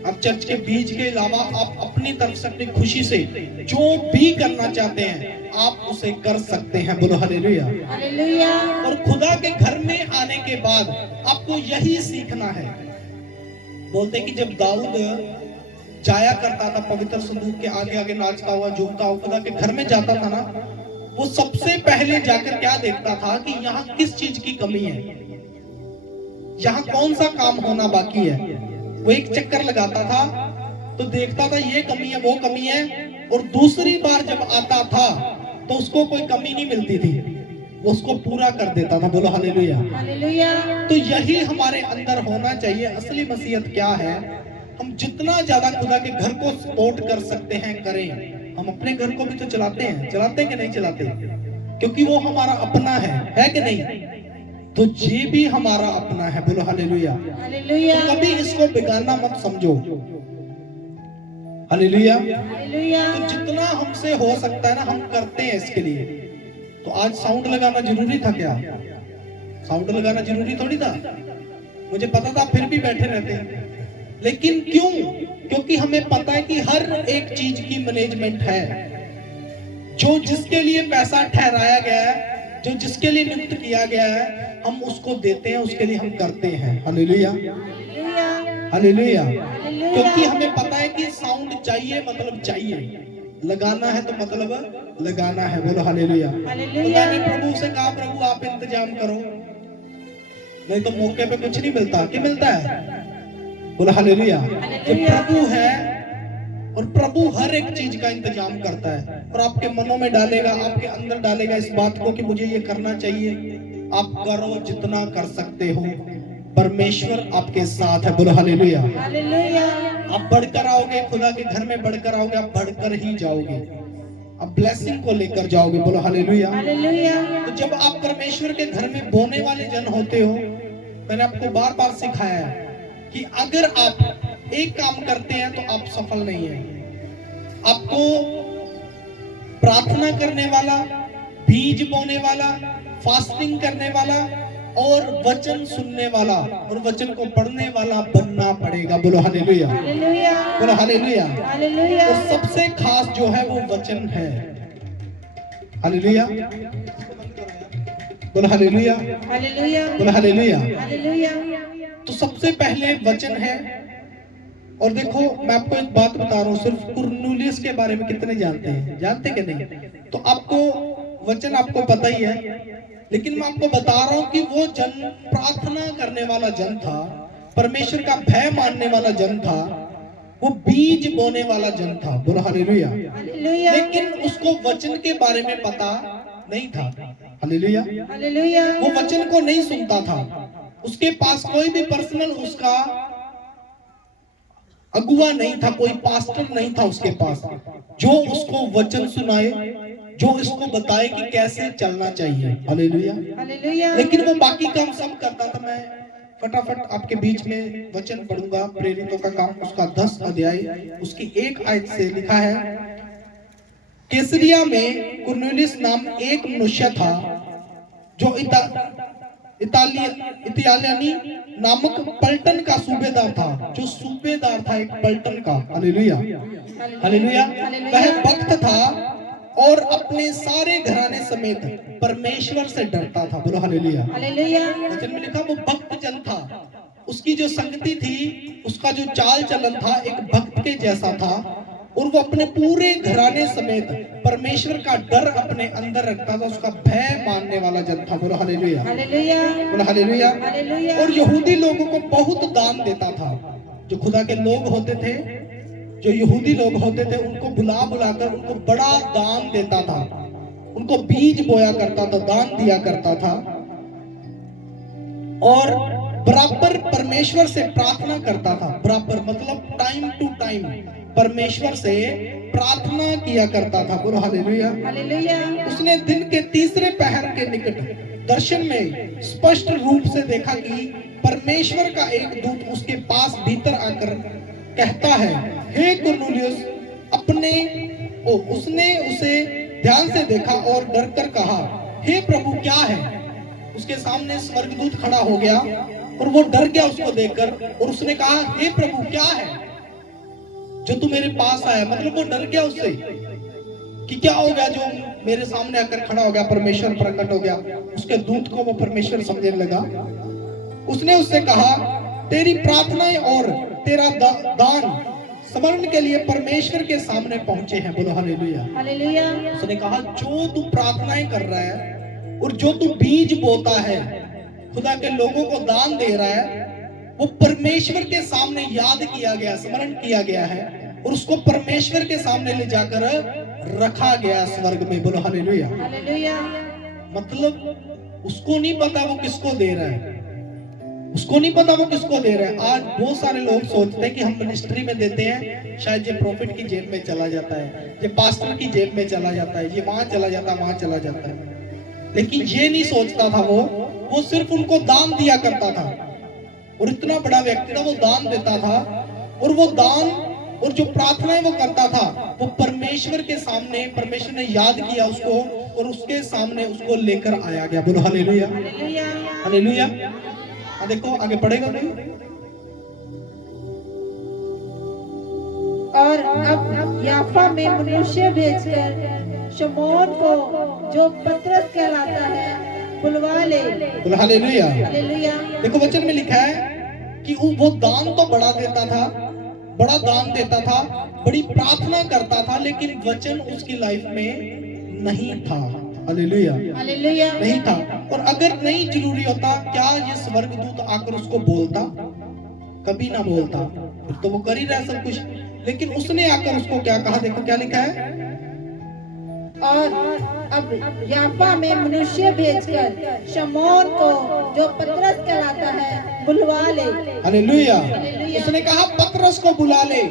आप चर्च के बीज के अलावा आप अपनी तरफ से अपनी खुशी से जो भी करना चाहते हैं आप उसे कर सकते हैं। बोलो हालेलुया। हालेलुया। और खुदा के घर में आने के बाद आपको यही सीखना है। बोलते कि जब दाऊद जाया करता था पवित्र संदूक के आगे आगे, नाचता हुआ झूमता हुआ खुदा के घर में जाता था ना, वो सबसे पहले जाकर क्या देखता था कि यहाँ किस चीज की कमी है, यहाँ कौन सा काम होना बाकी है। वो एक चक्कर लगाता था तो देखता था ये कमी है, वो कमी है, और दूसरी बार जब आता था तो उसको कोई कमी नहीं मिलती थी, वो उसको पूरा कर देता था। बोलो हालेलुया। हालेलुया। तो यही हमारे अंदर होना चाहिए। असली मसीहत क्या है? हम जितना ज्यादा खुदा के घर को सपोर्ट कर सकते हैं करें। हम अपने घर को भी तो चलाते हैं कि नहीं चलाते? क्योंकि वो हमारा अपना है कि नहीं? तो ये भी हमारा अपना है। बोलो हालेलुया। हालेलुया। तो कभी इसको बेगाना मत समझो। हालेलुया। हालेलुया। तो जितना हमसे हो सकता है ना हम करते हैं इसके लिए। तो आज साउंड लगाना जरूरी था क्या? साउंड लगाना जरूरी थोड़ी था। मुझे पता था, फिर भी बैठे रहते हैं। लेकिन क्यों? क्योंकि हमें पता है कि हर एक चीज की मैनेजमेंट है। जो जिसके लिए पैसा ठहराया गया है, जो जिसके लिए नियुक्त किया गया है, हम उसको देते हैं, उसके लिए हम करते हैं। हालेलुया। हालेलुया। क्योंकि हमें पता है कि साउंड चाहिए मतलब चाहिए, लगाना है तो मतलब लगाना है। बोलो हालेलुया। हालेलुया। मैंने प्रभु से कहा, प्रभु आप इंतजाम करो, नहीं तो मौके पे कुछ नहीं मिलता। क्या मिलता है? बोलो हालेलुया। जो प्रभु है और प्रभु हर एक चीज का इंतजाम करता है और आपके मनों में डालेगा, आपके अंदर डालेगा इस बात को कि मुझे ये करना चाहिए। आप करो जितना कर सकते हो, परमेश्वर आपके साथ है। बोलो हालेलुया। हालेलुया। आप बढ़कर आओगे, खुदा के घर में बढ़कर आओगे, आप बढ़कर ही जाओगे, आप ब्लेसिंग को लेकर जाओगे। बोलो हालेलुया। हालेलुया। तो जब आप परमेश्वर के घर में बोने वाले जन होते हो, मैंने आपको बार बार सिखाया है कि अगर आप एक काम करते हैं तो आप सफल नहीं है। आपको प्रार्थना करने वाला, बीज बोने वाला, फास्टिंग करने वाला और वचन सुनने वाला और वचन को पढ़ने वाला बनना पड़ेगा। बोलो हालेलुया, हालेलुया, बोलो हालेलुया। हालेलुया। और सबसे खास जो है वो वचन है। हालेलुया, बोलो हालेलुया, हालेलुया, बोलो हालेलुया। हालेलुया। तो सबसे पहले वचन है। और देखो मैं आपको एक बात बता रहा हूँ, सिर्फ कुरनेलियुस के बारे में कितने जानते हैं? जानते कि नहीं? तो आपको वचन आपको पता ही है, लेकिन मैं आपको बता रहा हूँ कि वो जन प्रार्थना करने वाला जन था, परमेश्वर का भय मानने वाला जन था, वो बीज बोने वाला जन था। बोलो हालेलुया, हालेलुया, लेकिन उसको वचन के बारे में पता नहीं था। Hallelujah, hallelujah. वो वचन को नहीं सुनता था। उसके पास कोई भी पर्सनल उसका अगुआ नहीं था, कोई पास्टर नहीं था उसके पास जो उसको वचन सुनाए, जो इसको बताए कि कैसे चलना चाहिए। Hallelujah, hallelujah. लेकिन वो बाकी काम सब करता था। मैं फटाफट आपके बीच में वचन पढ़ूंगा। प्रेरितों का काम उसका 10 अध्याय उसकी 1 आयत से लिखा है। कैसरिया में कुरनेलियुस नाम एक मनुष्य था जो इतालियानी नामक पलटन का सूबेदार था, जो सूबेदार था एक पलटन का। Hallelujah, hallelujah. वह भक्त था और अपने सारे घराने समेत परमेश्वर से डरता था। बोलो हालेलुया, हालेलुया। वचन में लिखा वो भक्त जन था। उसकी जो संगति थी, उसका जो चाल चलन था, एक भक्त के जैसा था। और वो अपने पूरे घराने समेत परमेश्वर का डर अपने अंदर रखता था। उसका भय मानने वाला जन था। बोलो हालेलुया, हालेलुया, बोलो हालेलुया। हालेलुया। और यहूदी लोगों को बहुत दान देता था। जो खुदा के लोग होते थे, जो यहूदी लोग होते थे, उनको बुला बुलाकर उनको बड़ा दान देता था, उनको बीज बोया करता था, दान दिया करता था। और बराबर परमेश्वर से प्रार्थना करता था। बराबर मतलब टाइम टू टाइम परमेश्वर से प्रार्थना किया करता था। बोलो हालेलुया, हालेलुया। उसने दिन के तीसरे पहर के निकट दर्शन में स्पष्ट रूप से देखा कि परमेश्वर का एक दूत उसके पास भीतर आकर कहता है, हे कुरनेलियुस, उसने उसे ध्यान से देखा और डरकर कहा, हे प्रभु क्या है? उसके सामने स्वर्गदूत खड़ा हो गया और वो डर गया उसको देखकर। और उसने कहा, हे प्रभु क्या है जो तू मेरे पास आया? मतलब वो डर गया उससे कि क्या हो गया जो मेरे सामने आकर खड़ा हो गया, परमेश्वर प्रकट हो गया। उसके दूत को वो परमेश्वर समझने लगा। उसने उससे कहा, तेरी प्रार्थनाएं और तेरा दान स्मरण के लिए परमेश्वर के सामने पहुंचे हैं। बोलो हालेलुया, हालेलुया। उसने कहा, जो तू प्रार्थनाएं कर रहा है और जो तू बीज बोता है, खुदा के लोगों को दान दे रहा है, वो परमेश्वर के सामने याद किया गया, स्मरण किया गया है और उसको परमेश्वर के सामने ले जाकर रखा गया स्वर्ग में। बोलो हालेलुया, हालेलुया। मतलब उसको नहीं पता वो किसको दे रहा है, उसको नहीं पता वो किसको दे रहा है। आज बहुत सारे लोग सोचते हैं कि हम मिनिस्ट्री में देते हैं, शायद ये प्रॉफिट की जेब में चला जाता है, ये पास्टर की जेब में चला जाता है, ये वहां चला जाता है, वहां चला जाता है। लेकिन ये नहीं सोचता था वो सिर्फ उनको दान दिया करता था। और इतना बड़ा व्यक्ति था, वो दान देता था। और वो दान और जो प्रार्थनाएं वो करता था, वो परमेश्वर के सामने, परमेश्वर ने याद किया उसको और उसके सामने उसको लेकर आया गया। बोलो हालेलुया, हालेलुया। हालेलुया। देखो आगे पढ़ेगा भाई। और अब याफा में मनुष्य भेजकर शमौन को, जो पतरस कहलाता है, बुलवा ले। बोलो हालेलुया, हालेलुया। देखो वचन में लिखा है कि वो दान तो बड़ा देता था, बड़ा दान देता था, बड़ी प्रार्थना करता था, लेकिन वचन उसकी लाइफ में नहीं था। Hallelujah, hallelujah. नहीं था। और अगर नहीं जरूरी होता, क्या ये स्वर्गदूत आकर उसको बोलता? कभी ना बोलता, तो वो कर ही रहा सब कुछ। लेकिन उसने आकर उसको क्या कहा? देखो क्या लिखा है, और अब याफा में मनुष्य भेजकर शमौन को, जो पतरस कहलाता है, बुलवा ले। हालेलुया। हालेलुया। उसने कहा पतरस को बुला ले,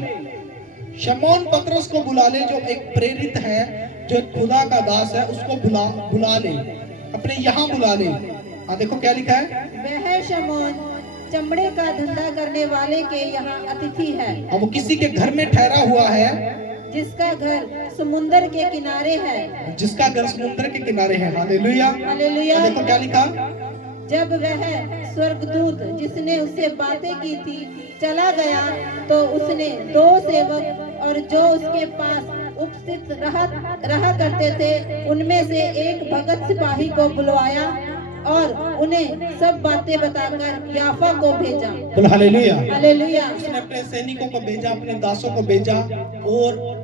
शमौन पतरस को बुला ले, जो एक प्रेरित है, जो एक खुदा का दास है, उसको बुला ले, अपने यहाँ बुला ले। हाँ देखो क्या लिखा है, वह शमौन चमड़े का धंधा करने वाले के यहाँ अतिथि है, और वो किसी के घर में ठहरा हुआ है, जिसका घर समुंदर के किनारे है, जिसका घर समुद्र के किनारे है। हालेलुया। हालेलुया। देखो क्या लिखा, जब वह स्वर्गदूत जिसने उससे बातें की थी चला गया, तो उसने 2 सेवक और जो उसके पास उपस्थित रहा करते थे उनमें से एक भगत सिपाही को बुलवाया और उन्हें सब बातें बताकर याफा को भेजा। बोलो हालेलुया। हालेलुया। उसने अपने सैनिकों को भेजा, अपने दासों को भेजा, और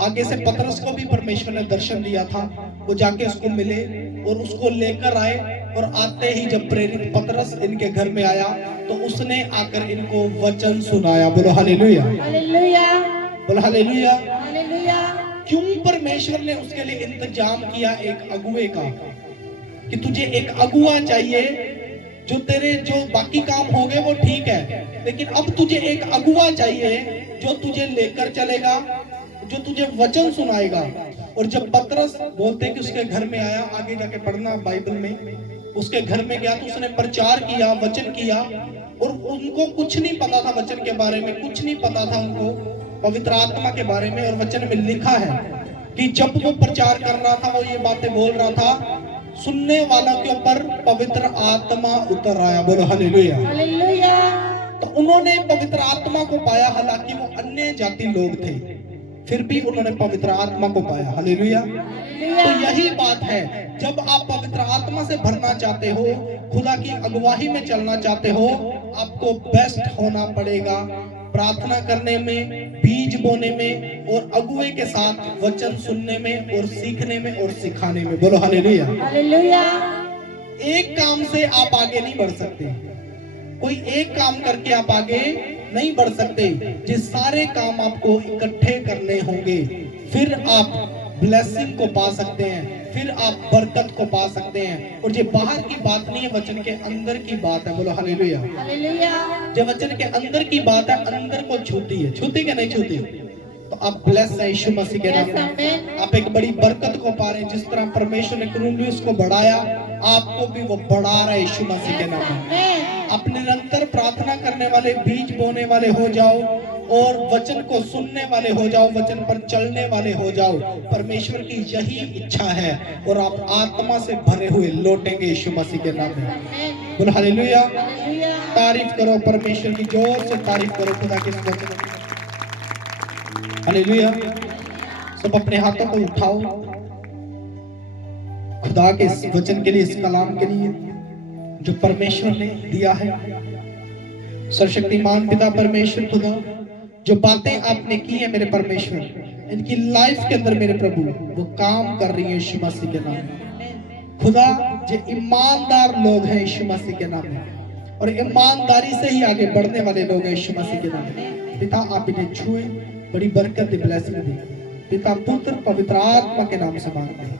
आगे से पतरस को भी परमेश्वर ने दर्शन दिया था। वो जाके उसको मिले और उसको लेकर आए, और आते ही जब प्रेरित पतरस इनके घर में आया तो उसने आकर इनको वचन सुनाया। बोलो हालेलुया। हालेलुया। बोलो हालेलुया। हालेलुया। क्यों परमेश्वर ने उसके लिए इंतजाम किया एक अगुए का, कि तुझे एक अगुआ चाहिए, जो तेरे जो बाकी काम हो गए वो ठीक है, लेकिन अब तुझे एक अगुआ चाहिए जो तुझे लेकर चलेगा, जो तुझे वचन सुनाएगा। और जब पतरस बोलते कि उसके घर में आया, आगे जाके पढ़ना बाइबल में, उसके घर में गया तो उसने प्रचार किया, वचन किया, और उनको कुछ नहीं पता था वचन के बारे में, कुछ नहीं पता था उनको पवित्र आत्मा के बारे में। और वचन में लिखा है कि जब वो प्रचार कर रहा था, वो ये बातें बोल रहा था, सुनने वालों के ऊपर पवित्र आत्मा उतर आया। बोलो हालेलुया। हालेलुया। तो उन्होंने पवित्र आत्मा को पाया, हालांकि वो अन्य जाति लोग थे, फिर भी उन्होंने पवित्र आत्मा को पाया। हालेलुया। तो यही बात है, जब आप पवित्र आत्मा से भरना चाहते हो, खुदा की अगुवाई में चलना चाहते हो, आपको बेस्ट होना पड़ेगा प्रार्थना करने में, बीज बोने में, और अगुए के साथ वचन सुनने में और सीखने में और सिखाने में। बोलो हालेलुया। हालेलुया। एक काम से आप आगे नहीं बढ़ सकते, कोई एक काम करके आप आगे नहीं बढ़ सकते। ये सारे काम आपको इकट्ठे करने होंगे, फिर आप ब्लेसिंग को पा सकते हैं, फिर आप बरकत को पा सकते हैं। और ये बाहर की बात नहीं है, वचन के अंदर की बात है। बोलो हालेलुया। हालेलुया। जो वचन के अंदर की बात है, अंदर को छूती है, छूती कि नहीं छूती? तो आप ब्लेस है यीशु मसीह के नाम में, आप एक बड़ी बरकत को पा रहे हैं। जिस तरह परमेश्वर ने क्रूलियस को बढ़ाया, आपको भी वो बढ़ा रहा है यीशु मसीह के नाम में। आप निरंतर प्रार्थना करने वाले, बीज बोने वाले हो जाओ, और वचन को सुनने वाले हो जाओ, वचन पर चलने वाले हो जाओ। परमेश्वर की यही इच्छा है, और आप आत्मा से भरे हुए लौटेंगे यीशु मसीह के नाम में। बोलो हालेलुया। तारीफ करो परमेश्वर की, जोर से तारीफ करो खुदा के वचन की। हालेलुया। सब अपने हाथों को उठाओ खुदा के इस वचन के लिए, इस कलाम के लिए जो परमेश्वर ने दिया है। सर्वशक्तिमान पिता परमेश्वर खुदा, जो बातें आपने की है मेरे परमेश्वर, इनकी लाइफ के अंदर मेरे प्रभु वो काम कर रही है यीशु मसीह के नाम में। खुदा, जो ईमानदार लोग हैं यीशु मसीह के नाम में, और ईमानदारी से ही आगे बढ़ने वाले लोग हैं यीशु मसीह के नाम में। पिता, आप इन्हें छुए, बड़ी बरकत दी, ब्लेसिंग दी। पिता, पुत्र, पवित्र आत्मा के नाम से मांगते हैं,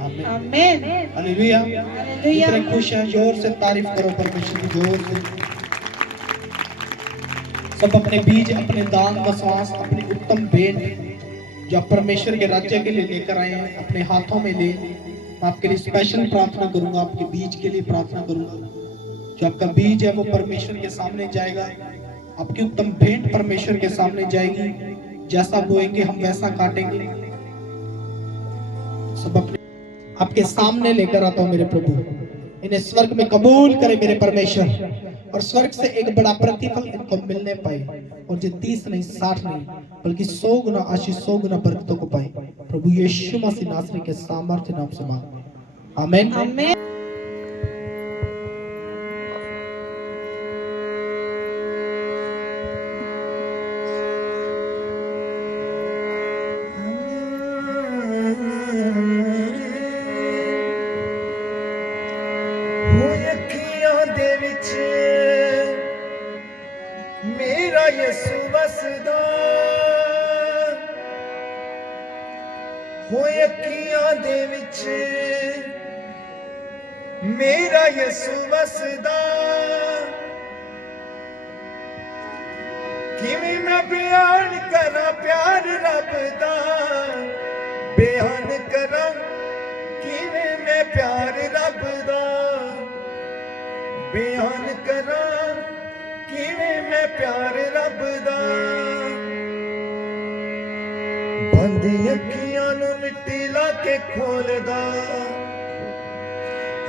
आमीन। आमीन। हालेलुया। हालेलुया। इतने खुश हैं, जोर से तारीफ करो परमेश्वर की, जोर से। सब अपने बीज, अपने दान दशवांश, अपनी उत्तम भेंट जो आप परमेश्वर के राज्य के लिए लेकर आए हैं, अपने हाथों में ले। मैं आपके लिए स्पेशल प्रार्थना करूंगा, आपके बीज के लिए प्रार्थना करूंगा। जो आपका बीज है वो परमेश्वर के सामने जाएगा, आपकी उत्तम भेंट परमेश्वर के सामने जाएगी। जैसा बोएंगे हम वैसा काटेंगे। सब अपने आपके सामने लेकर आता हूं मेरे प्रभु, इन्हें स्वर्ग में कबूल करे मेरे परमेश्वर, और स्वर्ग से एक बड़ा प्रतिफल इनको मिलने पाए, और जो 30 नहीं 60 नहीं बल्कि 100 गुना आशीष, 100 गुना बरकतों को पाए। प्रभु यीशु मसीह नासरी के सामर्थ्य नाम से मांगते हैं, आमीन। आमीन। मेरा यसु वसदा होए अखियां दे विच, मेरा यसु वसदा। किवें मैं बयान करा प्यार रब दा, बयान करा किवें मैं प्यार रब दा, बयान करा ने मैं प्यार रब दा बंद अखियां नू मिट्टी ला के खोलदा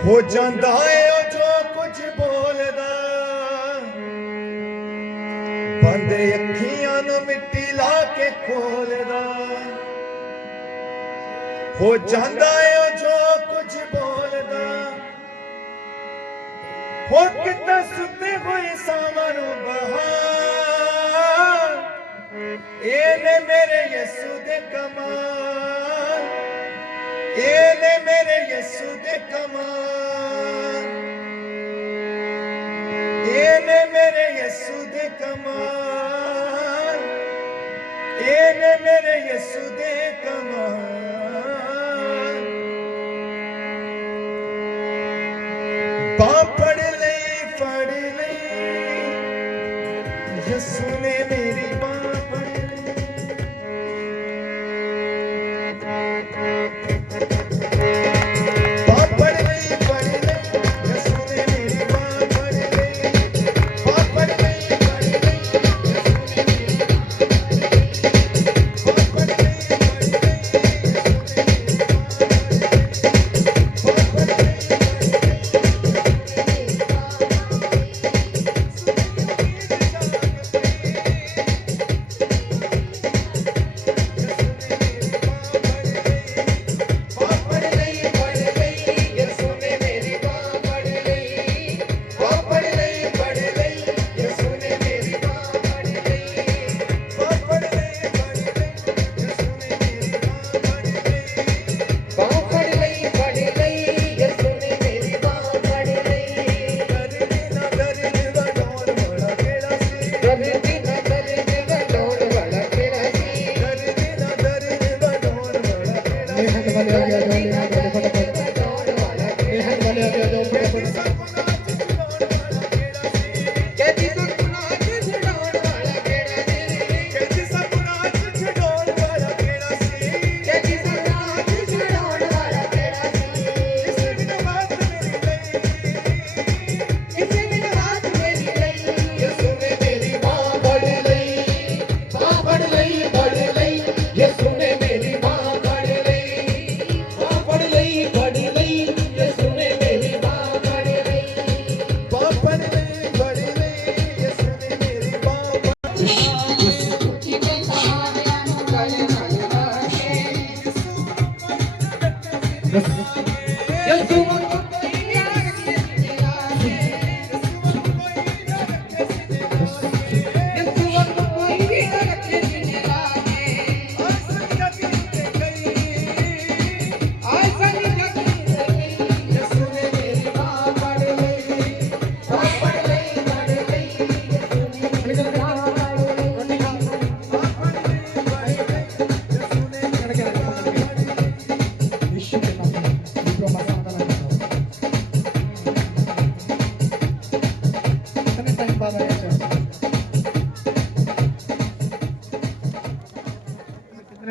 हो जांदा है ओ जो कुछ बोलदा बंद अखियां नू मिट्टी ला के खोलदा हो जांदा है ओ जो कुछ बोलदा हो कितना सुते हुए सामनू बहार ए ने मेरे यसू दे कमाल ए ने मेरे यसू दे कमाल ए ने मेरे यसू दे कमाल ए ने मेरे यसू दे कमाल पापड़ फड़ ले यसू ने मेरी बाँ फड़ ले पापड़ ले फड़ ले यसू ने मेरी बाँ फड़ ले पापड़ ले फड़ ले पापड़ ले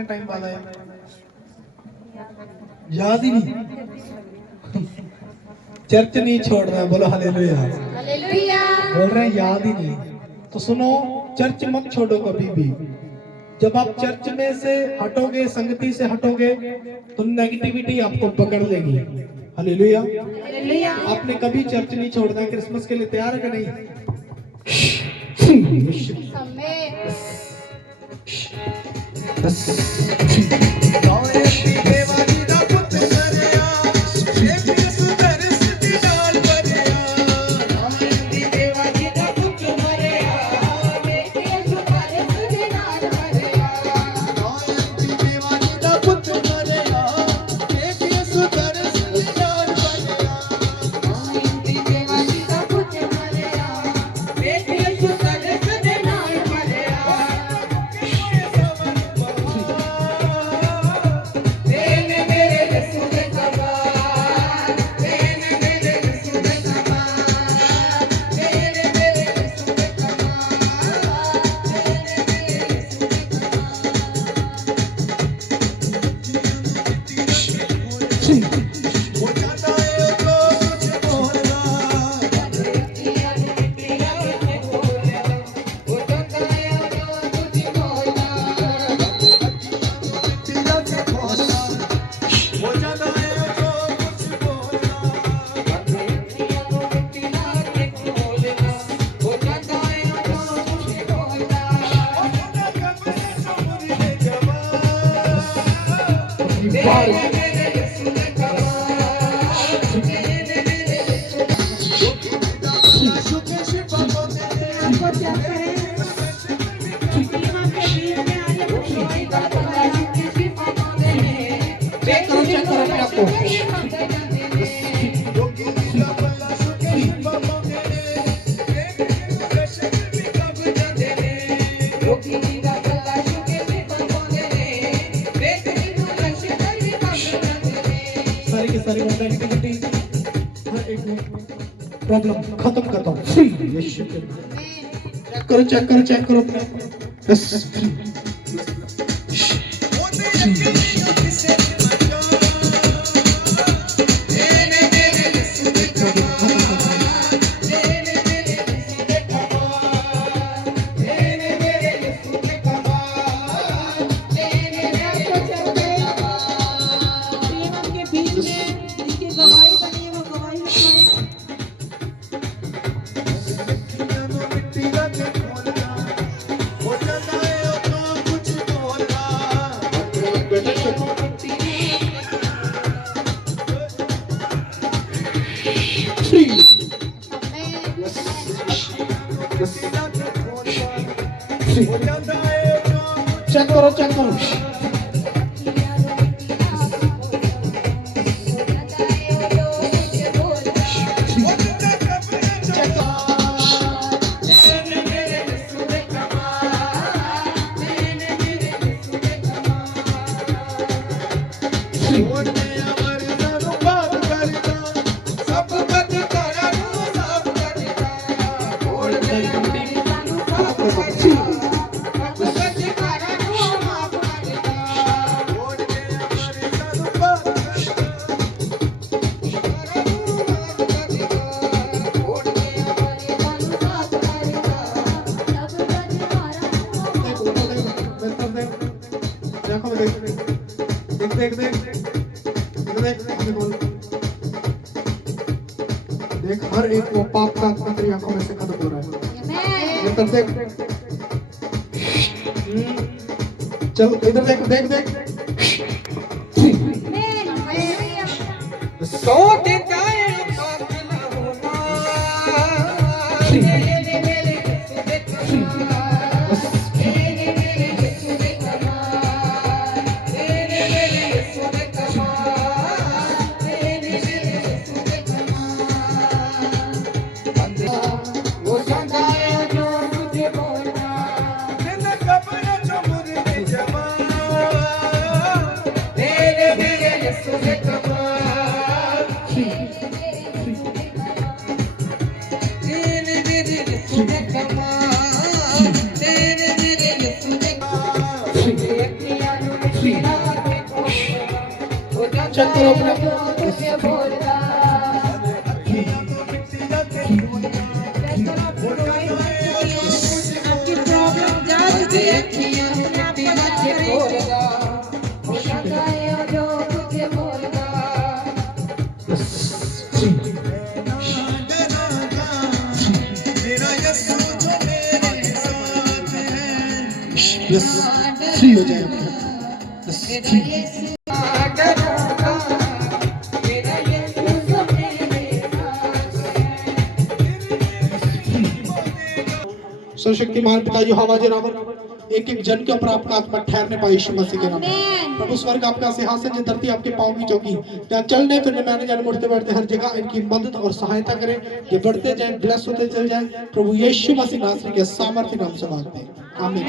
टाइम बाद आया याद ही नहीं चर्च नहीं छोड़ रहा बोलो हालेलुया हालेलुया बोल रहे हैं याद ही नहीं तो सुनो चर्च मत छोड़ो कभी भी जब आप चर्च में से हटोगे संगति से हटोगे तो नेगेटिविटी आपको पकड़ लेगी हालेलुया हालेलुया आपने कभी चर्च नहीं छोड़ना है क्रिसमस के लिए तैयार है कि नहीं आपको चेक करें टीमा के बीच में आने को कोई बात चेक करो अपने आप को। सारी की सारी नेगेटिविटी हर एक प्रॉब्लम खत्म करता हूँ। यीशु के नाम। चेक करो अपने आप को। यस चेक करो देख हर एक वो पाप का तेरी आंखों में से खत्म हो रहा है। ये तरफ देख। चल इधर देख। सो चेक करो अपने आपकी प्रॉब्लम जा चुकी है यस फ्री हो जाए अपने सर्वशक्तिमान पिता यहोवा जिरावर एक एक जन के ऊपर आपका आत्मा ठहरने पाए यीशु मसीह के नाम में। प्रभु स्वर्ग आपका सिंहासन जो धरती आपके पांव की चौकी जहाँ चलने फिरने में आने जाने उठते बैठते हर जगह इनकी मदद और सहायता करें। ये बढ़ते जाए ब्लेस होते चले जाए प्रभु यीशु मसीह नासरी के सामर्थ्य नाम से मांगते हैं आमीन।